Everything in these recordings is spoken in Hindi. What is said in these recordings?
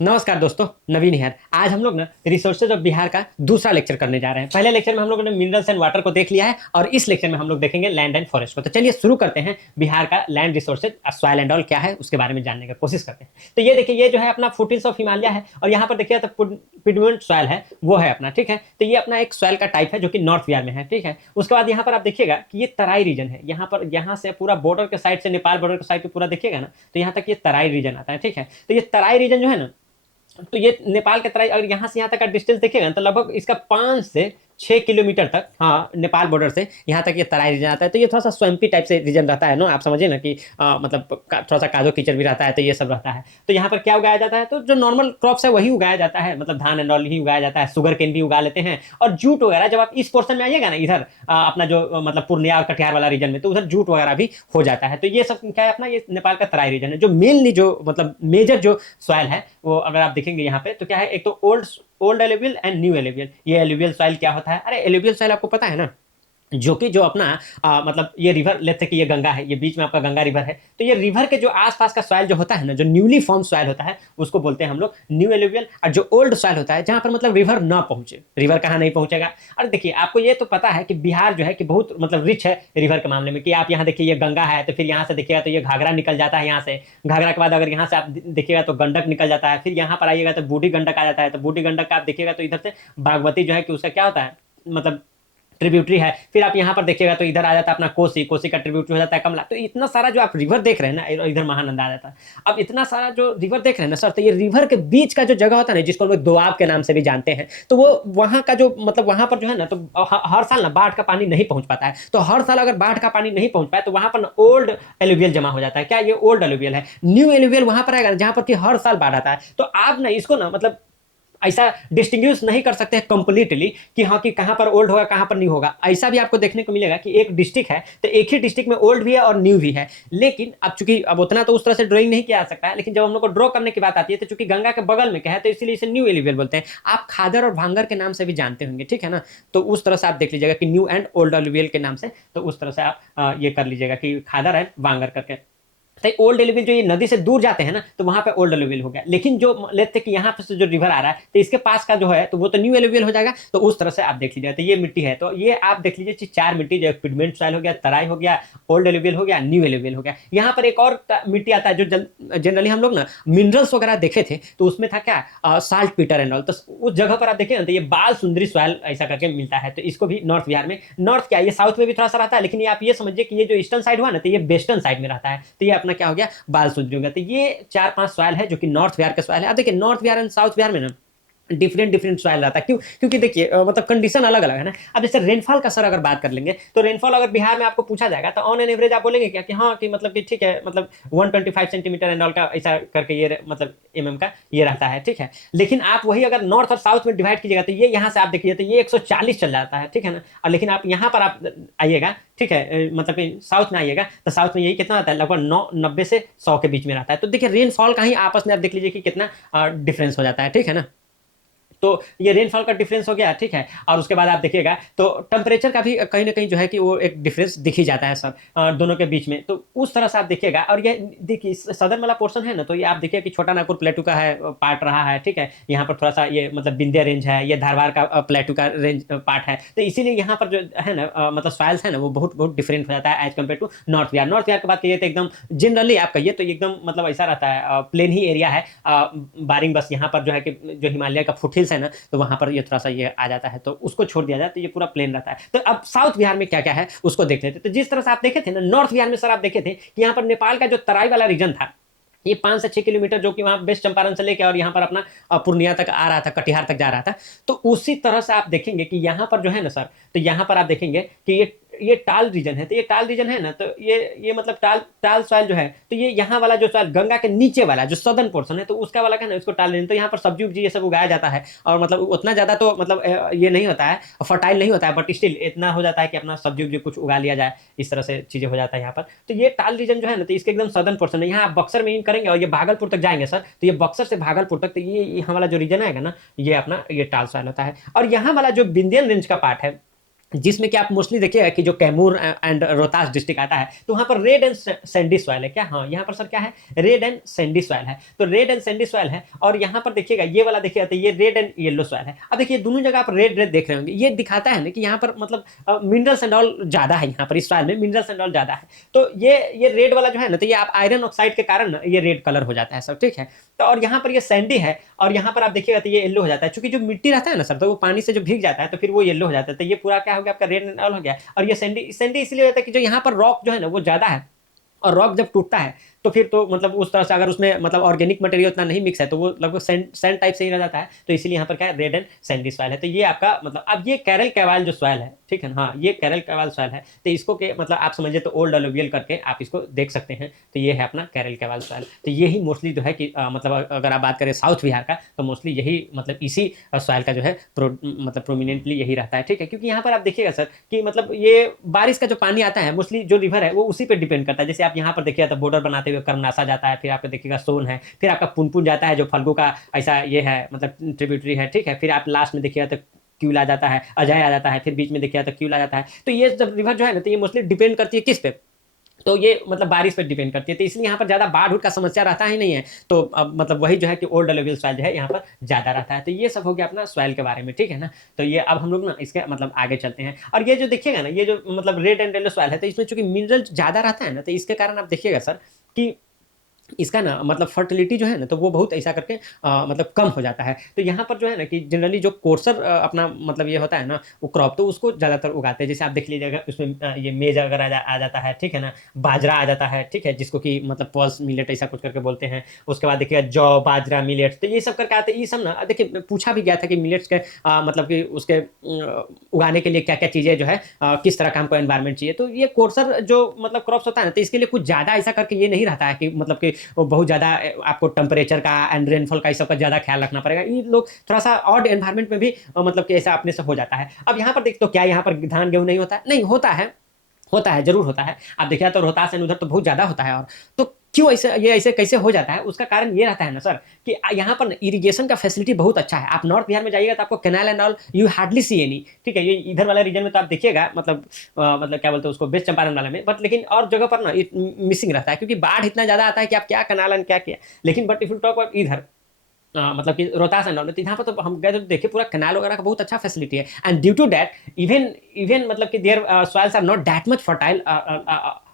नमस्कार दोस्तों, नवीन है। आज हम लोग ना रिसोर्सेज ऑफ बिहार का दूसरा लेक्चर करने जा रहे हैं। पहले लेक्चर में हम लोगों ने मिनरल्स एंड वाटर को देख लिया है और इस लेक्चर में हम लोग देखेंगे लैंड एंड फॉरेस्ट को। तो चलिए शुरू करते हैं। बिहार का land resources, soil and all क्या है उसके बारे में जानने की कोशिश करते हैं। तो ये देखिए, ये जो है अपना फुटहिल्स ऑफ हिमालय है और यहाँ पर देखिए तो पिडमेंट सॉइल है, वो है अपना, ठीक है। तो ये अपना एक सॉइल का टाइप है जो कि नॉर्थ बिहार में है, ठीक है। उसके बाद यहाँ पर आप देखिएगा कि ये तराई रीजन है। यहाँ पर यहाँ से पूरा बॉर्डर के साइड से, नेपाल बॉर्डर के साइड पे पूरा देखिएगा ना, तो यहाँ तक ये तराई रीजन आता है, ठीक है। तो ये तराई रीजन जो है ना, तो ये नेपाल के तराई, अगर यहाँ से यहाँ तक का डिस्टेंस देखिएगा तो लगभग इसका 5 से 6 किलोमीटर तक, हाँ, नेपाल बॉर्डर से यहाँ तक ये तराई रीजन आता है। तो ये थोड़ा सा स्वैम्पी टाइप से रीजन रहता है ना, आप समझिए ना कि मतलब थोड़ा सा कादो कीचड़ भी रहता है, तो ये सब रहता है। तो यहाँ पर क्या उगाया जाता है, तो जो नॉर्मल क्रॉप्स है वही उगाया जाता है, मतलब धान एंड ऑल ही उगाया जाता है। शुगर केन भी उगा लेते हैं और जूट वगैरह। जब आप इस पोर्शन में आइएगा ना, इधर अपना जो मतलब पूर्णिया और कटिहार वाला रीजन में, तो उधर जूट वगैरह भी हो जाता है। तो ये सब क्या है अपना, ये नेपाल का तराई रीजन है। जो मेनली जो मतलब मेजर जो सॉइल है वो अगर आप देखेंगे यहाँ पे, तो क्या है, एक तो old old alluvial and new alluvial. ये एलुवियल सॉइल क्या होता है, अरे एलुवियल सॉइल आपको पता है ना, जो कि जो अपना मतलब ये रिवर लेते कि ये गंगा है, ये बीच में आपका गंगा रिवर है, तो ये रिवर के जो आसपास का सॉइल जो होता है ना, जो न्यूली फॉर्म सॉइल होता है, उसको बोलते हैं हम लोग न्यू एलुवियल। और जो ओल्ड सॉइल होता है, जहां पर मतलब रिवर ना पहुंचे, रिवर कहाँ नहीं पहुंचेगा। और देखिए, आपको ये तो पता है कि बिहार जो है कि बहुत मतलब रिच है रिवर के मामले में, कि आप यहाँ देखिए ये गंगा है, तो फिर यहाँ से देखिएगा तो ये घाघरा निकल जाता है। यहाँ से घाघरा के बाद अगर यहाँ से आप देखिएगा तो गंडक निकल जाता है। फिर यहाँ पर आइएगा तो बूढ़ी गंडक आ जाता है। तो बूढ़ी गंडक का आप देखिएगा तो इधर से बागमती जो है कि उसका क्या होता है, मतलब ट्रिब्यूटरी है। फिर आप यहाँ पर देखिएगा तो इधर आ जाता है अपना कोसी, कोसी का ट्रिब्यूटरी हो जाता है कमला। तो इतना सारा जो आप रिवर देख रहे हैं ना, इधर महानंदा आ जाता है। अब इतना सारा जो रिवर देख रहे हैं ना सर, तो ये रिवर के बीच का जो जगह होता है ना, जिसको हम लोग दोआब के नाम से भी जानते हैं, तो वो वहाँ का जो मतलब वहाँ पर जो है ना, तो हर साल ना बाढ़ का पानी नहीं पहुंच पाता है। तो हर साल अगर बाढ़ का पानी नहीं पहुंच पाए तो वहाँ पर ओल्ड एलुवियल जमा हो जाता है। क्या ये ओल्ड एलुवियल है? न्यू एलुवियल वहाँ पर आएगा जहाँ पर कि हर साल बाढ़ आता है। तो आप ना इसको ना मतलब ऐसा डिस्टिंग्विश नहीं कर सकते हैं कंप्लीटली कि हाँ कि कहाँ पर ओल्ड होगा कहाँ पर न्यू होगा। ऐसा भी आपको देखने को मिलेगा कि एक डिस्ट्रिक्ट है तो एक ही डिस्ट्रिक्ट में ओल्ड भी है और न्यू भी है। लेकिन अब चूंकि अब उतना तो उस तरह से ड्राइंग नहीं किया जा सकता है, लेकिन जब हम लोग को ड्रॉ करने की बात आती है तो चूंकि गंगा के बगल में क्या है, तो इसीलिए इसे न्यू एलिवियल बोलते हैं। आप खादर और भांगर के नाम से भी जानते होंगे, ठीक है ना। तो उस तरह से आप देख लीजिएगा कि न्यू एंड ओल्ड एलिवियल के नाम से, तो उस तरह से आप ये कर लीजिएगा कि खादर एंड भांगर करके। तो ओल्ड एलिविल जो ये नदी से दूर जाते हैं ना, तो वहां पे ओल्ड एलिविल हो गया। लेकिन जो लेते हैं कि यहाँ पे से जो रिवर आ रहा है, तो इसके पास का जो है तो वो तो न्यू एलिविल हो जाएगा। तो उस तरह से आप देख लीजिए। तो ये मिट्टी है, तो ये आप देख लीजिए चार मिट्टी, जो पिगमेंट सॉइल हो गया, तराई हो गया, ओल्ड एलिविल हो गया, न्यू एलिविल हो गया। यहाँ पर एक और मिट्टी आता है जो जनरली हम लोग ना मिनरल्स वगैरह देखे थे, तो उसमें था क्या, साल्ट पीटर एंड ऑल। तो उस जगह पर आप देखिए ना, तो ये बाल सुंदरी सॉइल ऐसा करके मिलता है। तो इसको भी नॉर्थ बिहार में, नॉर्थ क्या ये साउथ में भी थोड़ा सा रहता है, लेकिन ये आप ये समझिए कि ये जो ईस्टर्न साइड हुआ ना, तो ये वेस्टर्न साइड में रहता है। तो ये अपना क्या हो गया, बाल सुंदरी हो गया। तो ये 4-5 सॉइल है जो कि नॉर्थ बिहार का सॉइल है। अब देखिए north Bihar and south Bihar में ना डिफरेंट डिफरेंट सॉइल रहता है। क्यों? क्योंकि देखिए मतलब कंडीशन अलग अलग है ना। अब जैसे रेनफॉल का सर अगर बात कर लेंगे, तो रेनफॉल अगर बिहार में आपको पूछा जाएगा तो ऑन एन एवरेज आप बोलेंगे क्या कि हाँ कि मतलब कि ठीक है, मतलब 125 सेंटीमीटर एंड ऑल का ऐसा करके ये मतलब एमएम का ये रहता है, ठीक है। लेकिन आप वही अगर नॉर्थ और साउथ में डिवाइड कीजिएगा तो ये यहाँ से आप देखिए तो ये 140 चल जाता है, ठीक है ना। और लेकिन आप यहाँ पर आप आइएगा, ठीक है, मतलब कि साउथ में आइएगा तो साउथ में यही कितना आता है, लगभग 90 से 100 के बीच में रहता है। तो देखिए रेनफॉल का ही आपस में आप देख लीजिए कि कितना डिफरेंस हो जाता है, ठीक है ना। तो ये रेनफॉल का डिफरेंस हो गया, ठीक है। और उसके बाद आप देखिएगा तो टेम्परेचर का भी कहीं ना कहीं जो है कि वो एक डिफरेंस दिख ही जाता है सब दोनों के बीच में। तो उस तरह से आप देखिएगा। और ये देखिए सदर्न वाला पोर्शन है ना, तो ये आप देखिए कि छोटा नागपुर प्लेटू का है पार्ट रहा है, ठीक है। यहाँ पर थोड़ा सा ये मतलब विंध्य रेंज है, ये धारवाड़ का प्लेटू का रेंज पार्ट है। तो इसीलिए यहाँ पर जो है ना मतलब सॉइल्स है ना, वो बहुत बहुत डिफरेंट हो जाता है as compared to north Bihar. North Bihar की बात करिए तो एकदम जनरली आप कहिए तो एकदम मतलब ऐसा रहता है, प्लेन ही एरिया है, बारिंग बस यहाँ पर जो है कि जो हिमालय का फुटहिल्स है ना, तो वहां पर ये थोड़ा सा ये आ जाता है, तो उसको छोड़ दिया जाए तो ये पूरा प्लेन रहता है। तो अब साउथ बिहार में क्या क्या है उसको देख लेते। तो जिस तरह से आप देखे थे ना नॉर्थ बिहार में सर, आप देखे थे कि यहाँ पर नेपाल का जो तराई वाला रीजन था, ये 5 से 6 किलोमीटर जो कि वहां वेस्ट चंपारण से लेकर और यहाँ पर अपना पूर्णिया तक आ रहा था, कटिहार तक जा रहा था। तो उसी तरह से आप देखेंगे कि यहाँ पर जो है ना सर, तो यहाँ पर आप देखेंगे कि ये टाल रीजन है। तो ये टाल रीजन है ना, तो ये मतलब टाल टाल सॉइल जो है, तो ये यहाँ वाला जो सॉइल गंगा के नीचे वाला जो सदर्न पोर्शन है, तो उसका वाला क्या है ना, उसको टाल रीजन। तो यहाँ पर सब्जी उब्जी ये सब उगाया जाता है और मतलब उतना ज्यादा तो मतलब ये नहीं होता है, फर्टाइल नहीं होता है, बट स्टिल इतना हो जाता है कि अपना सब्जी उब्जी कुछ उगा लिया जाए, इस तरह से चीजें हो जाता है यहाँ पर। तो ये टाल रीजन जो है ना, तो इसके एकदम सदर्न पोर्शन है। यहाँ आप बक्सर में इन करेंगे और ये भागलपुर तक जाएंगे सर, तो ये बक्सर से भागलपुर तक, तो ये यहाँ वाला जो रीजन आएगा ना, ये अपना ये टाल सॉइल होता है। और यहाँ वाला जो विंध्यन रेंज का पार्ट है, जिसमें कि आप मोस्टली देखिएगा कि जो कैमूर एंड रोहतास डिस्ट्रिक्ट आता है, तो वहाँ पर रेड एंड सैंडी सॉइल है क्या? हाँ, यहाँ पर सर क्या है? रेड एंड सैंडी सॉइल है। तो रेड एंड सैंडी सॉइल है, और यहाँ पर देखिएगा ये वाला देखिएगा तो ये रेड एंड येलो सॉइल है। अब देखिए दोनों जगह आप रेड रेड देख रहे होंगे, ये दिखाता है ना कि यहाँ पर मतलब मिनरल्स एंड ऑल ज्यादा है, यहाँ पर इस सॉइल में मिनरल्स एंड ऑल ज्यादा है। तो ये रेड वाला जो है ना, तो ये आप आयरन ऑक्साइड के कारण ना ये रेड कलर हो जाता है सर, ठीक है। तो और यहाँ पर ये सैंडी है, और यहाँ पर आप देखिएगा तो ये येलो हो जाता है, क्योंकि जो मिट्टी रहता है ना सर, तो वो पानी से जो भीग जाता है तो फिर वो येलो हो जाता है। तो ये पूरा क्या हो गया आपका? रेड एंड ऑल हो गया। और ये सैंडी सैंडी इसलिए होता है कि जो यहाँ पर रॉक जो है ना वो ज्यादा है, और रॉक जब टूटता है तो फिर तो मतलब उस तरह से अगर उसमें मतलब ऑर्गेनिक मटेरियल उतना नहीं मिक्स है तो वो लगभग सैंड टाइप से ही रह जाता है। तो इसीलिए यहाँ पर क्या है? रेड एंड सैंडी सॉइल है। तो ये आपका मतलब अब ये कैरल कैवाल जो सॉइल है, ठीक है ना, हाँ ये कैरल कैवाल सॉइल है। तो इसको के मतलब आप समझिए तो ओल्ड अलुवियल करके आप इसको देख सकते हैं। तो ये है अपना कैरल कैवाल सॉइल। तो यही मोस्टली जो है कि मतलब अगर आप बात करें साउथ बिहार का, तो मोस्टली यही मतलब इसी सॉइल का जो है मतलब प्रोमिनेंटली यही रहता है, ठीक है। क्योंकि यहाँ पर आप देखिएगा सर कि मतलब ये बारिश का जो पानी आता है मोस्टली जो रिवर है वो उसी पे डिपेंड करता है। जैसे आप यहाँ पर देखिएगा तो बॉर्डर बनाते हुए कर्मनासा जाता है, फिर आपको देखिएगा सोन है, फिर आपका पुनपुन जाता है जो फल्गु का ऐसा ये है मतलब ट्रिब्यूटरी है, ठीक है। फिर आप लास्ट में देखिएगा तो क्यूल आ जाता है, अजय आ जाता है, फिर बीच में देखिएगा तो क्यूल आ जाता है। तो ये जब रिवर जो है ना, तो ये मोस्टली डिपेंड करती है किस पे? तो ये मतलब बारिश पर डिपेंड करती है। तो इसलिए यहाँ पर ज्यादा बाढ़ उठ का समस्या रहता ही नहीं है। तो अब मतलब वही जो है कि ओल्ड अलुवियल सॉइल जो है यहाँ पर ज्यादा रहता है। तो ये सब हो गया अपना सॉइल के बारे में, ठीक है ना। तो ये अब हम लोग ना इसके मतलब आगे चलते हैं। और ये जो देखिएगा ना, ये जो मतलब रेड एंड येलो सॉइल है, तो इसमें चूंकि मिनरल ज्यादा रहता है ना, तो इसके कारण आप देखिएगा सर कि इसका ना मतलब फर्टिलिटी जो है ना, तो वो बहुत ऐसा करके मतलब कम हो जाता है। तो यहाँ पर जो है ना कि जनरली जो कोर्सर अपना मतलब ये होता है ना वो क्रॉप, तो उसको ज़्यादातर उगाते हैं। जैसे आप देख लीजिएगा उसमें ये मेज अगर आ जाता है, ठीक है ना, बाजरा आ जाता है, ठीक है, जिसको कि मतलब पल्स मिलेट ऐसा कुछ करके बोलते हैं। उसके बाद देखिएगा जौ, बाजरा, मिलेट्स, तो ये सब करके आते हैं। ये सब ना देखिए पूछा भी गया था कि मिलेट्स के मतलब कि उसके उगाने के लिए क्या क्या चीज़ें जो है किस तरह का हमको एनवायरमेंट चाहिए। तो ये कोर्सर जो मतलब क्रॉप्स होता है ना, तो इसके लिए कुछ ज़्यादा ऐसा करके ये नहीं रहता है कि मतलब कि वो बहुत ज़्यादा आपको टेम्परेचर का एंड रेनफॉल का इस सब का ज़्यादा ख्याल रखना पड़ेगा। ये लोग थोड़ा सा ऑड एनवायरमेंट में भी मतलब कि ऐसा अपने से हो जाता है। अब यहाँ पर देख तो क्या यहाँ पर धान गेहूँ नहीं होता है? नहीं होता है, होता है, जरूर होता है। आप देखिए तो रोहतास एंड उधर तो बहुत ज़्यादा होता है। और तो क्यों ऐसे ये ऐसे कैसे हो जाता है? उसका कारण ये रहता है ना सर कि यहाँ पर इरिगेशन का फैसिलिटी बहुत अच्छा है। आप नॉर्थ बिहार में जाइएगा तो आपको canal and all you hardly see any, ठीक है। ये इधर वाले रीजन में तो आप देखिएगा मतलब क्या बोलते हैं उसको, वेस्ट चंपारण वाले में, बट लेकिन और जगह पर ना मिसिंग रहता है, क्योंकि बाढ़ इतना ज़्यादा आता है कि आप क्या कैनाल एंड क्या किया। लेकिन but if you talk about इधर मतलब कि रोहतास एंड ऑल, तो यहाँ पर तो हम गए तो देखिए पूरा कैनाल वगैरह का बहुत अच्छा फैसिलिटी है। And due to that even even मतलब कि their soils are not that much fertile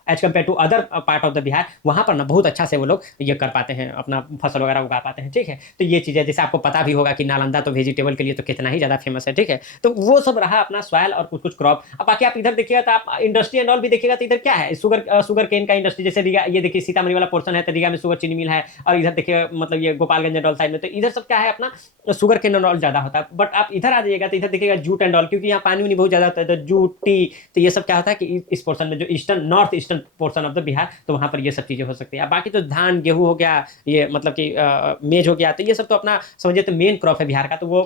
as compared to other part of the Bihar. वहाँ पर ना बहुत अच्छा से वो लोग ये कर पाते हैं, अपना फसल वगैरह उगा पाते हैं, ठीक है। तो ये चीज़ें जैसे आपको पता भी होगा कि नालंदा तो वेजिटेबल के लिए तो कितना ही ज़्यादा फेमस है, ठीक है। तो वो सब रहा अपना सॉइल और कुछ कुछ क्रॉप। अब बाकी आप इधर देखिएगा तो आप इंडस्ट्री एंड ऑल भी देखिएगा तो इधर क्या है? शुगर केन का इंडस्ट्री। जैसे रीगा, ये देखिए सीतामढ़ी वाला पोर्सन है, तो रीगा में शुगर चीनी मिल है। और इधर देखिए मतलब ये गोपालगंज एंड ऑल साइड में, तो इधर सब क्या है अपना शुगर केन एंड ऑल ज़्यादा होता है। बट आप इधर आ जाइएगा तो इधर देखिएगा जूट एंड ऑल, क्योंकि यहाँ पानी वानी बहुत ज़्यादा होता है, तो जूट, टी, तो ये सब क्या होता है कि इस पोर्सन में जो eastern north eastern portion of the Bihar, तो वहाँ पर ये सब चीज़ें हो सकती है। बाकी तो धान गेहूँ हो गया, ये मतलब कि मेज हो गया, तो ये सब तो अपना समझिए तो मेन क्रॉप है बिहार का, तो वो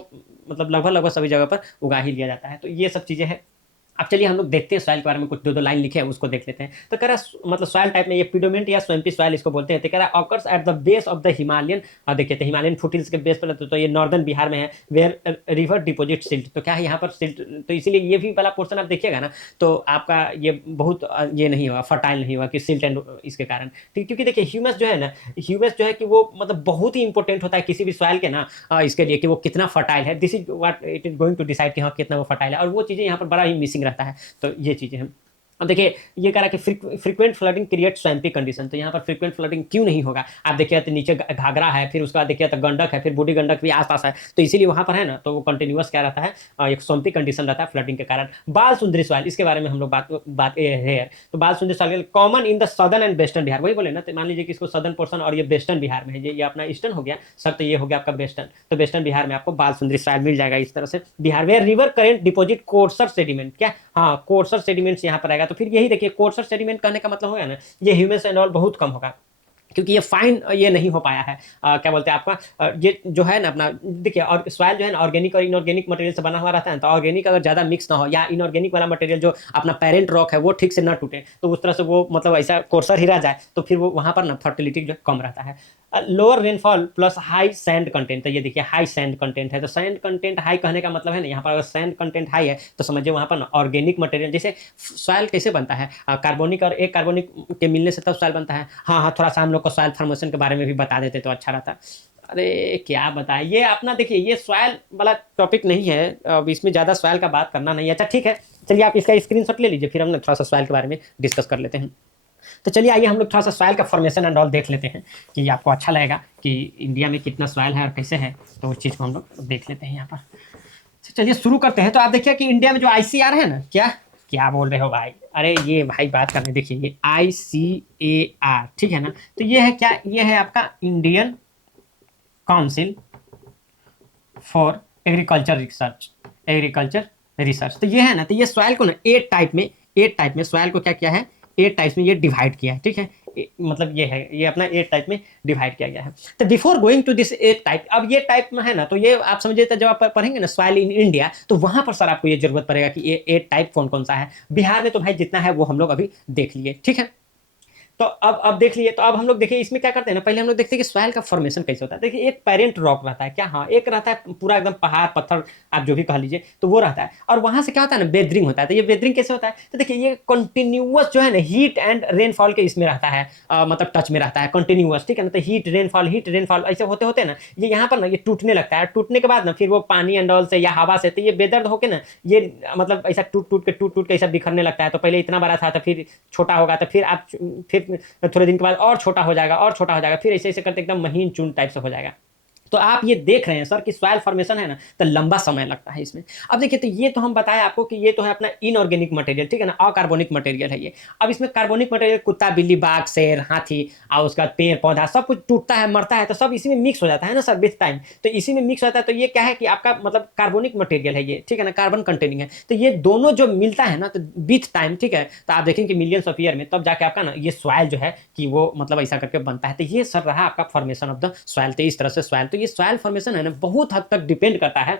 मतलब लगभग लगभग सभी जगह पर उगा ही लिया जाता है। तो ये सब चीज़ें हैं। अब चलिए हम लोग देखते हैं सॉइल के बारे में, कुछ दो दो लाइन लिखे हैं उसको देख लेते हैं। तो कह रहा मतलब सॉइल टाइप में ये पिडोमेंट या स्वैम्पी सॉइल इसको बोलते हैं। तो कह रहा occurs at the base of the Himalayan, और देखिए तो हिमालयन फुटहिल्स के बेस पर, तो ये नॉर्दर्न बिहार में है, वेयर रिवर डिपोजिट सिल्ट। तो क्या है यहाँ पर सिल्ट, तो इसीलिए ये भी वाला पोर्सन आप देखिएगा ना, तो आपका ये बहुत ये नहीं होगा, फर्टाइल नहीं होगा कि सिल्ट एंड इसके कारण, ठीक। क्योंकि देखिए ह्यूमस जो है ना, ह्यूमस जो है कि वो मतलब बहुत ही इंपॉर्टेंट होता है किसी भी सॉइल के ना इसके लिए, कि वो कितना फर्टाइल है। This is what it is going to decide कि हाँ कितना वो फर्टाइल है, और वो चीज़ें यहाँ पर बड़ा ही मिसिंग रहता है। तो ये चीज़ें हैं। अब देखिए ये कह रहा है कि frequent flooding create swampy condition. तो यहाँ पर फ्रीक्वेंट फ्लडिंग क्यों नहीं होगा? आप देखिए तो नीचे घाघरा है, फिर उसके बाद देखिए तो गंडक है, फिर बूढ़ी गंडक भी आसपास है, तो इसीलिए वहाँ पर है ना, तो वो कंटिन्यूअस क्या रहता है, एक स्वैम्पी कंडीशन रहता है फ्लडिंग के कारण। बाल सुंदरी सॉइल, इसके बारे में हम लोग बात है। तो बाल सुंदरी soil common in the southern and western Bihar, वही बोले ना, तो मान लीजिए कि इसको सदर्न पोर्सन और ये वेस्टर्न बिहार में है, ये अपना ईस्टर्न हो गया सर, तो ये हो गया आपका वेस्टर्न। तो वेस्टर्न बिहार में आपको बाल सुंदरी सॉइल मिल जाएगा इस तरह से बिहार में। River current deposit courser sediment, क्या? हाँ कोर्सर सेडिमेंट्स यहाँ पर आएगा। तो फिर यही देखिए कोर्सर सेडिमेंट करने का मतलब होगा ना, ये ह्यूमस एंड ऑल बहुत कम होगा, क्योंकि ये फाइन ये नहीं हो पाया है। क्या बोलते हैं आपका ये जो है ना अपना, देखिए और सॉइल जो है ना ऑर्गेनिक और इनऑर्गेनिक मटेरियल से बना हुआ रहता है। तो ऑर्गेनिक अगर ज़्यादा मिक्स ना हो, या इनऑर्गेनिक वाला मटेरियल जो अपना पेरेंट रॉक है वो ठीक से ना टूटे, तो उस तरह से वो मतलब ऐसा कोर्सर ही रह जाए, तो फिर वो वहाँ पर ना फर्टिलिटी जो कम रहता है। Lower rainfall plus high sand content. तो ये देखिए हाई सैंड कंटेंट है, तो सैंड कंटेंट हाई कहने का मतलब है ना, यहाँ पर अगर सैंड कंटेंट हाई है तो समझिए वहाँ पर ना ऑर्गेनिक मटेरियल, जैसे सॉइल कैसे बनता है, कार्बोनिक और एक कार्बोनिक के मिलने से तब सॉइल बनता है। हाँ हाँ, थोड़ा सा हम लोग को सॉइल फॉर्मेशन के बारे में भी बता देते तो अच्छा रहता। अरे क्या बताए, ये अपना देखिए ये सॉइल वाला टॉपिक नहीं है, अब इसमें ज़्यादा सॉइल का बात करना नहीं है। अच्छा ठीक है, चलिए आप इसका स्क्रीनशॉट ले लीजिए, फिर हम ना थोड़ा सा सॉइल के बारे में डिस्कस कर लेते हैं। तो चलिए आइए हम लोग थोड़ा सा सॉइल का फॉर्मेशन एंड ऑल देख लेते हैं, कि आपको अच्छा लगेगा कि इंडिया में कितना सॉइल है और कैसे है, तो उस चीज़ को हम लोग देख लेते हैं यहाँ पर। तो चलिए शुरू करते हैं। तो आप देखिए कि इंडिया में जो ICAR है ना, क्या क्या बोल रहे हो भाई, अरे ये भाई बात करने, देखिए ये ICAR, ठीक है ना, तो ये है क्या, ये है आपका Indian council for agriculture research, agriculture research. तो ये है ना, तो ये सॉइल को ना 8 टाइप में सॉइल को क्या किया है, 8 टाइप्स में ये डिवाइड किया है, ठीक है। मतलब ये है, ये अपना 8 टाइप में डिवाइड किया गया है। तो before going to this 8 type, अब ये टाइप में है ना, तो ये आप समझिए, तो जब आप पढ़ेंगे ना सॉइल इन इंडिया, तो वहां पर सर आपको ये जरूरत पड़ेगा कि ये 8 टाइप कौन कौन सा है। बिहार में तो भाई जितना है वो हम लोग अभी देख लिए, ठीक है। तो अब देख लिए, तो अब हम लोग देखिए इसमें क्या करते हैं ना, पहले हम लोग देखते हैं कि सॉइल का फॉर्मेशन कैसे होता है। देखिए एक पेरेंट रॉक रहता है क्या, हाँ एक रहता है पूरा एकदम पहाड़ पत्थर, आप जो भी कह लीजिए, तो वो रहता है। और वहां से क्या होता है ना, बेदरिंग होता है। तो ये बेदरिंग कैसे होता है, तो देखिए ये कंटिन्यूअस जो है ना हीट एंड रेनफॉल के इसमें रहता है, मतलब टच में रहता है कंटिन्यूअस, ठीक है ना। तो हीट रेनफॉल ऐसे होते होते ना, ये यहाँ पर ना ये टूटने लगता है, टूटने के बाद ना फिर वो पानी एंडॉल से या हवा से, तो ये बेदर्द होके ना, ये मतलब ऐसा टूट टूट के ऐसा बिखरने लगता है। तो पहले इतना बड़ा था, तो फिर छोटा होगा, तो फिर आप फिर थोड़े दिन के बाद और छोटा हो जाएगा, और छोटा हो जाएगा, फिर ऐसे ऐसे करते एकदम महीन चून टाइप से हो जाएगा। तो आप ये देख रहे हैं सर कि सॉइल फॉर्मेशन है ना, तो लंबा समय लगता है इसमें। अब देखिए, तो ये तो हम बताएं आपको कि ये तो है अपना इनऑर्गेनिक मटेरियल, ठीक है ना, अकार्बनिक मटेरियल है ये। अब इसमें कार्बनिक मटेरियल कुत्ता बिल्ली बाघ शेर हाथी और उसका पेड़ पौधा सब कुछ टूटता है मरता है, तो सब इसी में मिक्स हो जाता है ना सर विथ टाइम। तो इसी में मिक्स होता है, तो ये क्या है कि आपका मतलब कार्बनिक मटेरियल है ये, ठीक है ना, कार्बन कंटेनिंग है। तो ये दोनों जो मिलता है ना, तो विथ टाइम, ठीक है, तो आप देखेंगे कि मिलियंस ऑफ ईयर में तब जाके आपका ना ये सॉइल जो है कि वो मतलब ऐसा करके बनता है। तो ये सर रहा आपका फॉर्मेशन ऑफ द सॉइल। तो इस तरह से सॉइल, तो ये सॉइल फॉर्मेशन है ना, बहुत हद तक डिपेंड करता है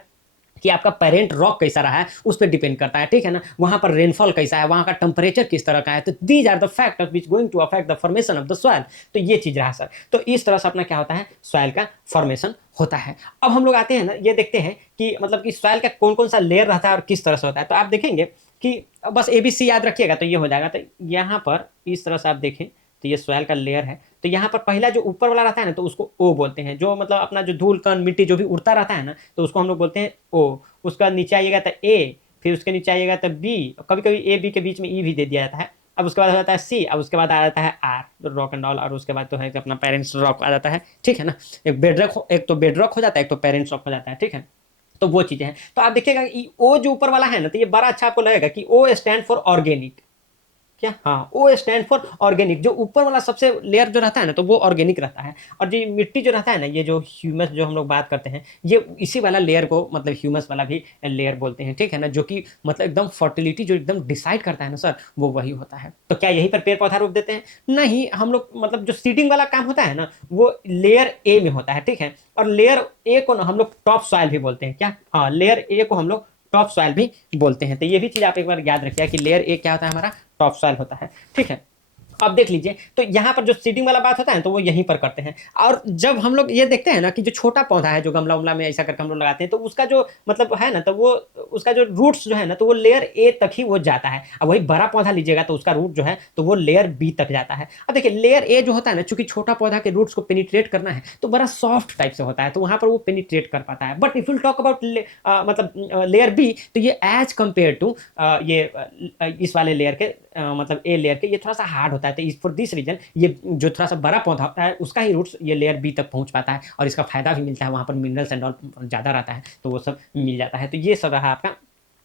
कि आपका पेरेंट रॉक कैसा रहा है, उस पर डिपेंड करता है, ठीक है ना। वहां पर रेनफॉल कैसा है, वहां का टेम्परेचर किस तरह का है, तो these are the factors which going to affect the formation of the soil. तो ये चीज रहा सर। तो इस तरह से अपना क्या होता है, सॉइल का फॉर्मेशन होता है। अब हम लोग आते हैं ना, ये देखते हैं कि मतलब कि सॉइल का कौन कौन सा लेयर रहता है और किस तरह से होता है। तो आप देखेंगे कि बस ABC याद रखिएगा तो ये हो जाएगा। तो यहाँ पर इस तरह से आप देखें, तो ये सॉइल का लेयर है। तो यहाँ पर पहला जो ऊपर वाला रहता है ना, तो उसको O बोलते हैं, जो मतलब अपना जो धूल कण मिट्टी जो भी उड़ता रहता है ना, तो उसको हम लोग बोलते हैं O। उसका नीचे आइएगा तो A, फिर उसके नीचे आइएगा तो B, कभी कभी A B के बीच में E भी दे दिया जाता है। अब उसके बाद हो जाता है C, अब उसके बाद आ जाता है R, रॉक एंड ऑल, और उसके बाद तो है कि अपना पेरेंट्स रॉक आ जाता है, ठीक है ना। एक तो बेड रॉक हो जाता है, एक तो पेरेंट्स रॉक हो जाता है, ठीक है। तो वो चीजें हैं। तो आप देखिएगा कि O जो ऊपर वाला है ना, तो ये बड़ा अच्छा आपको लगेगा कि O स्टैंड फॉर ऑर्गेनिक, क्या, हाँ O स्टैंड फॉर ऑर्गेनिक। जो ऊपर वाला सबसे लेयर जो रहता है ना, तो वो ऑर्गेनिक रहता है। और जो मिट्टी जो रहता है ना, ये जो ह्यूमस जो हम लोग बात करते हैं, ये इसी वाला लेयर को मतलब ह्यूमस वाला भी लेयर बोलते हैं, ठीक है ना। जो कि मतलब एकदम फर्टिलिटी जो एकदम डिसाइड करता है ना सर, वो वही होता है। तो क्या यहीं पर पेड़ पौधा रोप देते हैं? नहीं, हम लोग मतलब जो सीडिंग वाला काम होता है ना, वो लेयर A में होता है, ठीक है। और लेयर A को ना हम लोग टॉप सॉइल भी बोलते हैं, क्या, हाँ लेयर A को हम लोग टॉप सॉइल भी बोलते हैं। तो ये भी चीज आप एक बार याद रखिए कि लेयर A क्या होता है, हमारा टॉप सॉइल होता है, ठीक है। अब देख लीजिए, तो यहाँ पर जो सीडिंग वाला बात होता है तो वो यहीं पर करते हैं। और जब हम लोग ये देखते हैं ना कि जो छोटा पौधा है, जो गमला उमला में ऐसा करके हम लोग लगाते हैं, तो उसका जो मतलब है ना, तो वो उसका जो रूट्स जो है ना, तो वो लेयर A तक ही वो जाता है। अब वही बड़ा पौधा लीजिएगा तो उसका रूट जो है तो वो लेयर B तक जाता है। अब देखिए लेयर A जो होता है ना, चूंकि छोटा पौधा के रूट्स को पेनिट्रेट करना है, तो बड़ा सॉफ्ट टाइप से होता है, तो वहां पर वो पेनिट्रेट कर पाता है। But if you talk about मतलब लेयर B, तो ये एज कंपेयर टू ये इस वाले लेयर के मतलब A लेयर के, ये थोड़ा सा हार्ड होता है। तो फॉर दिस रीजन ये जो थोड़ा सा बड़ा पौधा होता है, उसका ही रूट्स ये लेयर B तक पहुंच पाता है, और इसका फायदा भी मिलता है, वहां पर मिनरल्स एंड ऑल ज्यादा रहता है, तो वो सब मिल जाता है। तो ये सब रहा आपका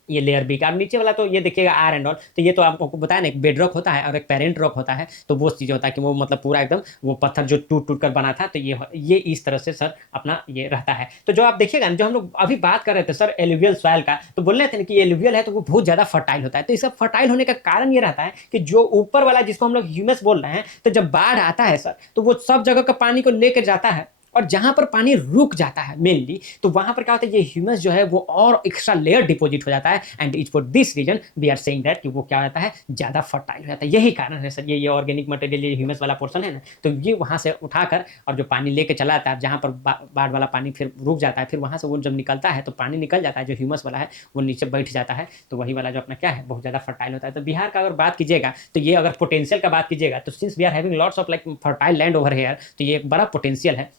ये लेयर B का। नीचे वाला तो ये देखिएगा R एंड ऑल, तो ये तो आपको बताया ना, एक बेड रॉक होता है और एक पेरेंट रॉक होता है। तो वो चीज़ होता है कि वो मतलब पूरा एकदम वो पत्थर जो टूट टूट कर बना था, तो ये इस तरह से सर अपना ये रहता है। तो जो आप देखिएगा ना, जो हम लोग अभी बात कर रहे थे सर एलुवियल सॉइल का, तो बोल रहे थे ना कि एलुवियल है तो वो बहुत ज़्यादा फर्टाइल होता है। तो इसका फर्टाइल होने का कारण ये रहता है कि जो ऊपर वाला जिसको हम लोग ह्यूमस बोल रहे हैं, तो जब बाढ़ आता है सर, तो वो सब जगह का पानी को लेकर जाता है और जहां पर पानी रुक जाता है मेनली, तो वहां पर क्या होता है, ये ह्यूमस जो है वो और एक्स्ट्रा लेयर डिपॉजिट हो जाता है, and it for this reason we are saying that कि वो क्या होता है, ज्यादा फर्टाइल हो जाता है। यही कारण है सर, ये ऑर्गेनिक मटेरियल, ये ह्यूमस वाला पोर्शन है ना, तो ये वहां से उठाकर और जो पानी लेके चला जाता है, जहां पर बाढ़ वाला पानी फिर रुक जाता है, फिर वहां से वो जब निकलता है तो पानी निकल जाता है, जो ह्यूमस वाला है वो नीचे बैठ जाता है, तो वही वाला जो अपना क्या है, बहुत ज्यादा फर्टाइल होता है। तो बिहार का अगर बात कीजिएगा, तो ये अगर पोटेंशियल का बात कीजिएगा, तो since we are having lots of like fertile land over here, तो ये एक बड़ा पोटेंशियल है।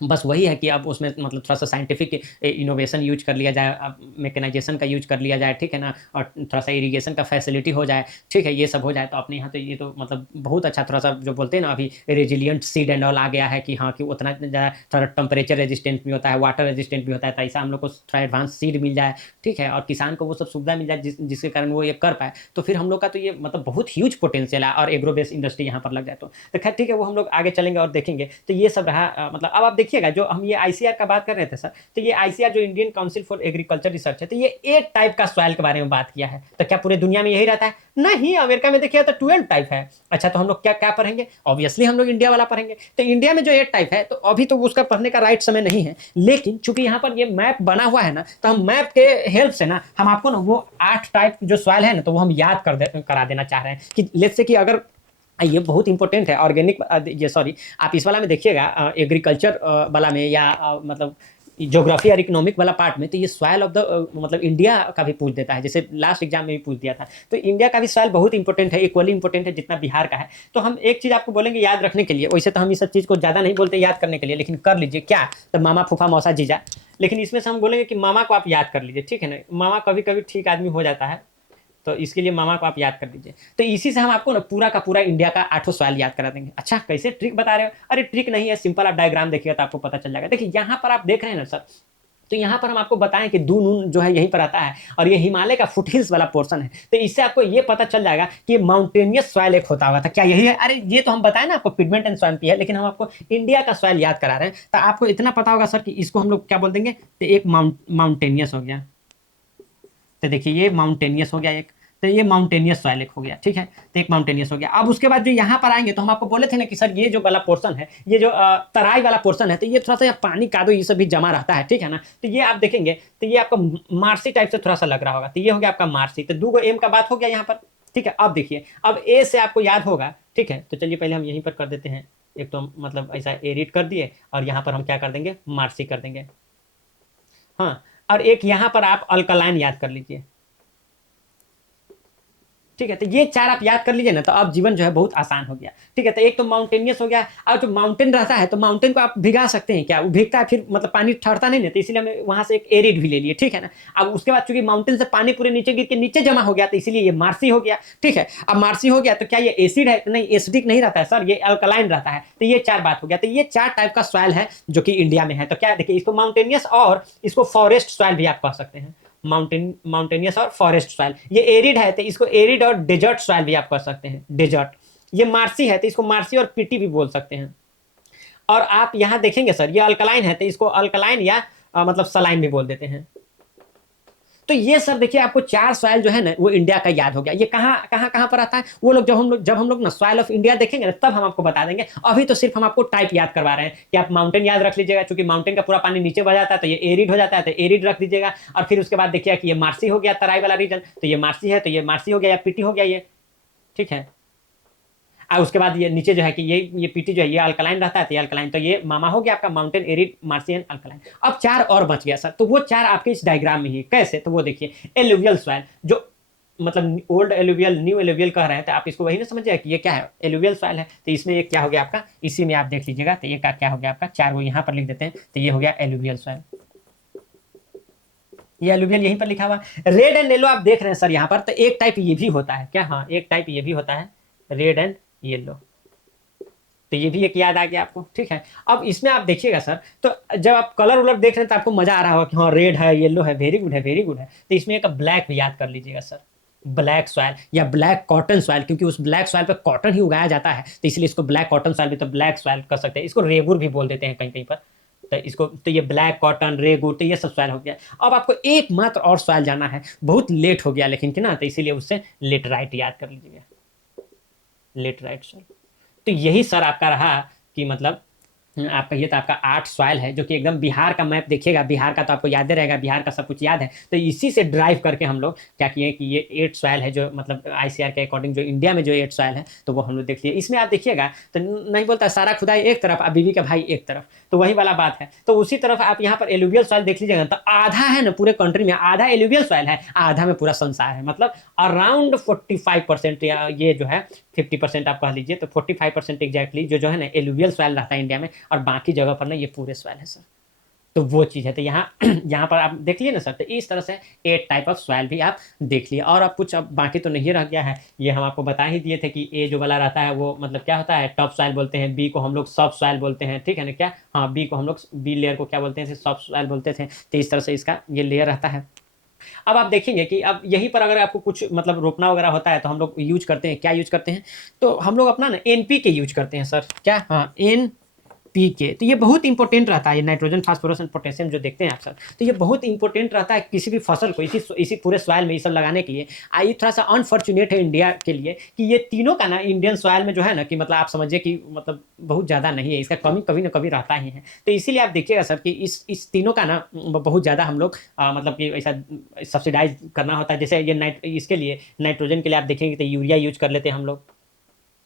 बस वही है कि अब उसमें मतलब थोड़ा-सा साइंटिफिक इनोवेशन यूज़ कर लिया जाए, अब मैकेनाइज़ेशन का यूज़ कर लिया जाए, ठीक है ना? और थोड़ा-सा इरिगेशन का फैसिलिटी हो जाए, ठीक है? ये सब हो जाए तो अपने यहाँ तो ये तो मतलब बहुत अच्छा थोड़ा-सा जो बोलते हैं ना अभी रेज़िलिएंट सीड एंड ऑल आ गया है कि हाँ, कि उतना ज़्यादा थोड़ा टेम्परेचर रेजिस्टेंट भी होता है, वाटर रेजिस्टेंट भी होता है, तो ऐसा हम लोग को थोड़ा एडवांस सीड मिल जाए, ठीक है? और किसान को वो सब सुविधा मिल जाए जिसके कारण वो ये कर पाए, तो फिर हम लोग का तो ये मतलब बहुत ह्यूज पोटेंशियल है, और एग्रो बेस्ड इंडस्ट्री यहाँ पर लग जाए तो खैर ठीक है, वो हम लोग आगे चलेंगे और देखेंगे। तो ये सब रहा मतलब अब आप देखिएगा जो हम ये आईसीआर का बात कर रहे थे सर, तो ये आईसीआर जो Indian council for agriculture research है, तो ये एक टाइप का सॉइल के बारे में बात किया है। तो क्या पूरे दुनिया में यही रहता है? नहीं, अमेरिका में देखिए तो 12 टाइप है। अच्छा, तो हम लोग क्या क्या पढ़ेंगे? ऑब्वियसली हम लोग इंडिया वाला पढ़ेंगे। तो इंडिया में जो 8 टाइप है, तो अभी तो उसका पढ़ने का राइट समय नहीं है, लेकिन चूंकि यहाँ पर ये मैप बना हुआ है ना, तो हम मैप के हेल्प से ना हम आपको ना वो 8 टाइप जो सॉइल है ना, तो वो हम याद करा देना चाह रहे हैं कि लेट्स से कि अगर ये बहुत इंपॉर्टेंट है ऑर्गेनिक, ये सॉरी आप इस वाला में देखिएगा एग्रीकल्चर वाला में, या मतलब ज्योग्राफी और इकोनॉमिक वाला पार्ट में, तो ये सॉइल ऑफ द मतलब इंडिया का भी पूछ देता है, जैसे लास्ट एग्जाम में भी पूछ दिया था। तो इंडिया का भी सॉइल बहुत इंपॉर्टेंट है, इक्वली इंपॉर्टेंट है जितना बिहार का है। तो हम एक चीज़ आपको बोलेंगे याद रखने के लिए, वैसे तो हम इस सब चीज़ को ज़्यादा नहीं बोलते याद करने के लिए, लेकिन कर लीजिए क्या, तो मामा फूफा मौसा जीजा, लेकिन इसमें से हम बोलेंगे कि मामा को आप याद कर लीजिए, ठीक है ना? मामा कभी कभी ठीक आदमी हो जाता है, तो इसके लिए मामा को आप याद कर लीजिए। तो इसी से हम आपको ना पूरा का पूरा इंडिया का 8 सवाल याद करा देंगे। अच्छा, कैसे ट्रिक बता रहे हो? अरे ट्रिक नहीं है, सिंपल आप डायग्राम देखिएगा तो आपको पता चल जाएगा। देखिए यहाँ पर आप देख रहे हैं ना सर, तो यहाँ पर हम आपको बताएं कि दून जो है यहीं पर आता है, और ये हिमालय का फुटहिल्स वाला पोर्शन है। तो इससे आपको ये पता चल जाएगा कि माउंटेनियस सॉइल एक होता हुआ था, क्या यही है? अरे ये तो हम बताएं ना आपको पिगमेंट एंड स्वैम्पी है, लेकिन हम आपको इंडिया का सॉइल याद करा रहे हैं। तो आपको इतना पता होगा सर कि इसको हम लोग क्या बोल देंगे, तो एक माउंटेनियस हो गया। तो देखिए ये माउंटेनियस हो गया एक, तो ये माउंटेनियस सॉइल एक हो गया, ठीक है? तो एक माउंटेनियस हो गया। अब उसके बाद जो यहाँ पर आएंगे, तो हम आपको बोले थे ना कि सर ये जो वाला पोर्शन है, ये जो तराई वाला पोर्शन है, तो ये थोड़ा सा पानी कादो ये सब भी जमा रहता है, ठीक है ना? तो ये आप देखेंगे तो ये आपको मार्सी टाइप से थोड़ा सा लग रहा होगा, तो ये हो गया आपका मार्सी। तो 2 एम का बात हो गया यहाँ पर, ठीक है? अब देखिए, अब ए से आपको याद होगा, ठीक है? तो चलिए पहले हम यहीं पर कर देते हैं, एक तो मतलब ऐसा एडिट कर दिए, और यहाँ पर हम क्या कर देंगे, मार्सी कर देंगे। हाँ, और एक यहाँ पर आप अल्कलाइन याद कर लीजिए, ठीक है? तो ये 4 आप याद कर लीजिए ना, तो अब जीवन जो है बहुत आसान हो गया, ठीक है? तो एक तो माउंटेनियस हो गया, और जो माउंटेन रहता है, तो माउंटेन को आप भिगा सकते हैं क्या? वो भीगता है फिर मतलब पानी ठहरता नहीं ना, तो इसीलिए हमें वहां से एक एरिड भी ले लिए, ठीक है ना? अब उसके बाद चूंकि माउंटेन से पानी पूरे नीचे गिर के नीचे जमा हो गया, तो इसीलिए ये मार्सी हो गया, ठीक है? अब मार्सी हो गया तो क्या ये एसिड है? नहीं, एसिडिक नहीं रहता है सर, ये अल्कलाइन रहता है। तो ये 4 बात हो गया। तो ये 4 टाइप का सॉइल है जो कि इंडिया में है। तो क्या देखिए, इसको माउंटेनियस और इसको फॉरेस्ट सॉइल भी आप कह सकते हैं। माउंटेनियस और फॉरेस्ट सॉइल। ये एरिड है तो इसको एरिड और डेजर्ट सॉइल भी आप कर सकते हैं, डेजर्ट। ये मार्सी है तो इसको मार्सी और पीटी भी बोल सकते हैं। और आप यहाँ देखेंगे सर, ये अल्कलाइन है तो इसको अल्कलाइन या मतलब सलाइन भी बोल देते हैं। तो ये सर देखिए, आपको 4 सॉइल जो है ना वो इंडिया का याद हो गया। ये कहाँ कहाँ कहाँ पर आता है, वो लोग जब हम लोग ना सॉइल ऑफ इंडिया देखेंगे ना, तब हम आपको बता देंगे। अभी तो सिर्फ हम आपको टाइप याद करवा रहे हैं कि आप माउंटेन याद रख लीजिएगा, क्योंकि माउंटेन का पूरा पानी नीचे बह जाता है तो ये एरिड हो जाता है, तो एरिड रख दीजिएगा। और फिर उसके बाद देखिए कि ये मार्सी हो गया, तराई वाला रीजन, तो ये मार्सी है, तो ये मार्सी हो गया या पीटी हो गया ये, ठीक है? और उसके बाद ये नीचे जो है कि ये पीटी जो है ये अल्कलाइन रहता है, तो ये अल्कलाइन, तो ये मामा हो गया आपका माउंटेन, एरिड, मार्सियन, अल्कलाइन। अब 4 और बच गया सर, तो वो 4 आपके इस डायग्राम में ही कैसे, तो वो देखिए एलुवियल सॉइल, जो मतलब ओल्ड एलुवियल न्यू एलुवियल कह रहे हैं, तो आप इसको वही ना समझिए कि ये क्या है, एलुवियल सॉइल है। तो इसमें ये क्या हो गया आपका, इसी में आप देख लीजिएगा, तो ये क्या हो गया आपका, 4 वो यहाँ पर लिख देते हैं, तो ये हो गया एलुवियल सॉइल। ये एलुवियल यहीं पर लिखा हुआ। रेड एंड येलो आप देख रहे हैं सर यहाँ पर, तो एक टाइप ये भी होता है क्या? हाँ, एक टाइप ये भी होता है, रेड एंड येलो। तो ये भी एक याद आ गया आपको, ठीक है? अब इसमें आप देखिएगा सर, तो जब आप कलर उलर देख रहे हैं तो आपको मजा आ रहा होगा कि हाँ रेड है, येलो है, वेरी गुड है, वेरी गुड है। तो इसमें एक ब्लैक भी याद कर लीजिएगा सर, ब्लैक सॉइल या ब्लैक कॉटन सॉइल, क्योंकि उस ब्लैक सॉइल पे कॉटन ही उगाया जाता है, तो इसलिए इसको ब्लैक कॉटन सॉइल भी, तो ब्लैक सॉइल कर सकते हैं। इसको रेगुर भी बोल देते हैं कहीं कहीं पर। तो इसको, तो ये ब्लैक कॉटन, रेगुर, तो ये सब सॉइल हो गया। अब आपको एकमात्र और सॉइल जाना है, बहुत लेट हो गया लेकिन कि ना, तो इसीलिए उससे लेटराइट याद कर लीजिएगा, लेटराइट सॉइल। तो यही सर आपका रहा कि मतलब आप कहिए तो आपका 8 सॉइल है, जो कि एकदम बिहार का मैप देखिएगा, बिहार का तो आपको याद ही रहेगा, बिहार का सब कुछ याद है। तो इसी से ड्राइव करके हम लोग क्या किए कि ये 8 सॉइल है, जो मतलब आईसीआर के अकॉर्डिंग जो इंडिया में जो 8 सॉइल है, तो वो हम लोग देख लिए। इसमें आप देखिएगा तो नहीं बोलता सारा खुदाई एक तरफ, बीवी का भाई एक तरफ, तो वही वाला बात है। तो उसी तरफ आप यहाँ पर एलुवियल सॉइल देख लीजिएगा, तो आधा है ना पूरे कंट्री में, आधा एलुवियल सॉइल है, आधा में पूरा संसार है। मतलब अराउंड 45% या ये जो है 50% आप कह लीजिए, तो 45% एग्जैक्टली जो है ना एलुवियल सॉइल रहता है इंडिया में, और बाकी जगह पर ना ये पूरे सॉइल है सर। तो वो चीज़ है। तो यहाँ यहाँ पर आप देख लिए ना सर, तो इस तरह से 8 टाइप ऑफ सॉइल भी आप देख लिए। और अब कुछ अब बाकी तो नहीं रह गया है, ये हम आपको बता ही दिए थे कि ए जो वाला रहता है वो मतलब क्या होता है, टॉप सॉइल बोलते हैं, बी को हम लोग सब सॉइल बोलते हैं, ठीक है ना, क्या हाँ, बी को हम लोग बी लेयर को क्या बोलते हैं, सब सॉइल बोलते थे। तो इस तरह से इसका ये लेयर रहता है। अब आप देखेंगे कि अब यहीं पर अगर आपको कुछ मतलब रोपना वगैरह होता है, तो हम लोग यूज करते हैं, क्या यूज करते हैं, तो हम लोग अपना ना एनपीके यूज करते हैं सर, क्या, हाँ, एनपीके। तो ये बहुत इंपॉर्टेंट रहता है, ये नाइट्रोजन फास्फोरस एंड पोटेशियम जो देखते हैं आप सर, तो ये बहुत इंपॉर्टेंट रहता है किसी भी फसल को इसी पूरे सॉइल में ये सब लगाने के लिए। ये थोड़ा सा अनफॉर्चुनेट है इंडिया के लिए कि ये तीनों का ना इंडियन सॉइल में जो है ना कि मतलब आप समझिए कि मतलब बहुत ज़्यादा नहीं है, इसका कमी कभी ना कभी रहता ही है। तो इसीलिए आप देखिएगा सर कि इस तीनों का ना बहुत ज़्यादा हम लोग मतलब कि ऐसा सब्सिडाइज करना होता है। जैसे ये इसके लिए नाइट्रोजन के लिए आप देखेंगे तो यूरिया यूज कर लेते हैं हम लोग,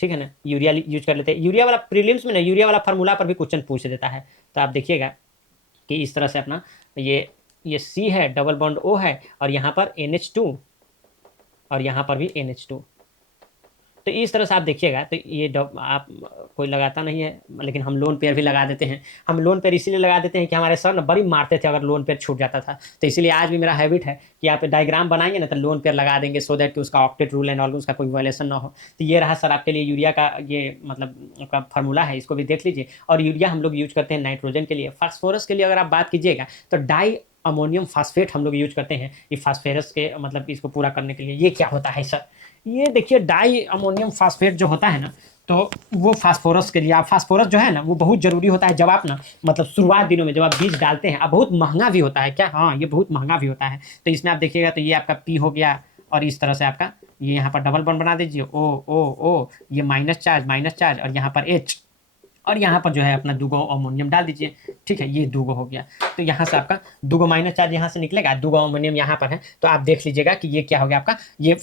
ठीक है ना, यूरिया यूज कर लेते हैं। यूरिया वाला प्रीलिम्स में ना यूरिया वाला फार्मूला पर भी क्वेश्चन पूछ देता है। तो आप देखिएगा कि इस तरह से अपना ये सी है, डबल बॉन्ड ओ है, और यहाँ पर NH2, और यहाँ पर भी NH2। तो इस तरह से आप देखिएगा तो ये आप कोई लगाता नहीं है, लेकिन हम लोन पेयर भी लगा देते हैं। हम लोन पेयर इसीलिए लगा देते हैं कि हमारे सर ना बड़ी मारते थे अगर लोन पेयर छूट जाता था। तो इसीलिए आज भी मेरा हैबिट है कि आप डायग्राम बनाएंगे ना तो लोन पेयर लगा देंगे, सो दैट कि उसका ऑक्टेट रूल एंड ऑल उसका कोई वायलेशन ना हो। तो ये रहा सर आपके लिए यूरिया का ये मतलब आपका फार्मूला है, इसको भी देख लीजिए। और यूरिया हम लोग यूज करते हैं नाइट्रोजन के लिए। फास्फोरस के लिए अगर आप बात कीजिएगा तो डाई अमोनियम फास्फेट हम लोग यूज करते हैं, ये फास्फेरस के मतलब इसको पूरा करने के लिए। ये क्या होता है सर, ये देखिए डाई अमोनियम फास्फेट जो होता है ना, तो वो फास्फोरस के लिए, आप फास्फोरस जो है ना वो बहुत ज़रूरी होता है जब आप ना मतलब शुरुआत दिनों में जब आप बीज डालते हैं। अब बहुत महंगा भी होता है, क्या, हाँ, ये बहुत महंगा भी होता है। तो इसमें आप देखिएगा तो ये आपका पी हो गया, और इस तरह से आपका ये यहाँ पर डबल बॉन्ड बना दीजिए, ओ ओ ओ, ये माइनस चार्ज, और यहाँ पर H, और यहाँ पर जो है अपना दूगो अमोनियम डाल दीजिए, ठीक है, ये दूगो हो गया। तो यहाँ से आपका दूगो माइनस चार्ज यहाँ से निकलेगा, दूगो अमोनियम यहाँ पर है। तो आप देख लीजिएगा कि ये क्या हो गया आपका, ये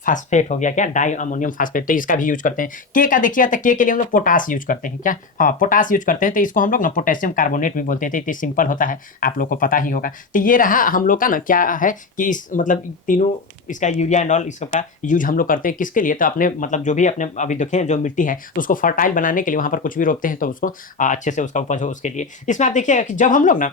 फास्फेट हो गया, क्या, डाई अमोनियम फास्फेट। तो इसका भी यूज करते हैं। के का देखिए तो के लिए हम लोग पोटास यूज करते हैं, क्या, हाँ, पोटास यूज करते हैं। तो इसको हम लोग ना पोटेशियम कार्बोनेट भी बोलते हैं। तो इतनी सिंपल होता है, आप लोग को पता ही होगा। तो ये रहा हम लोग का ना क्या है कि इस मतलब तीनों इसका यूरिया एंड ऑल इसका यूज हम लोग करते हैं किसके लिए, तो अपने मतलब जो भी अपने अभी देखें जो मिट्टी है उसको फर्टाइल बनाने के लिए, वहाँ पर कुछ भी रोपते हैं तो उसको अच्छे से उसका उपज हो उसके लिए। इसमें आप देखिएगा कि जब हम लोग ना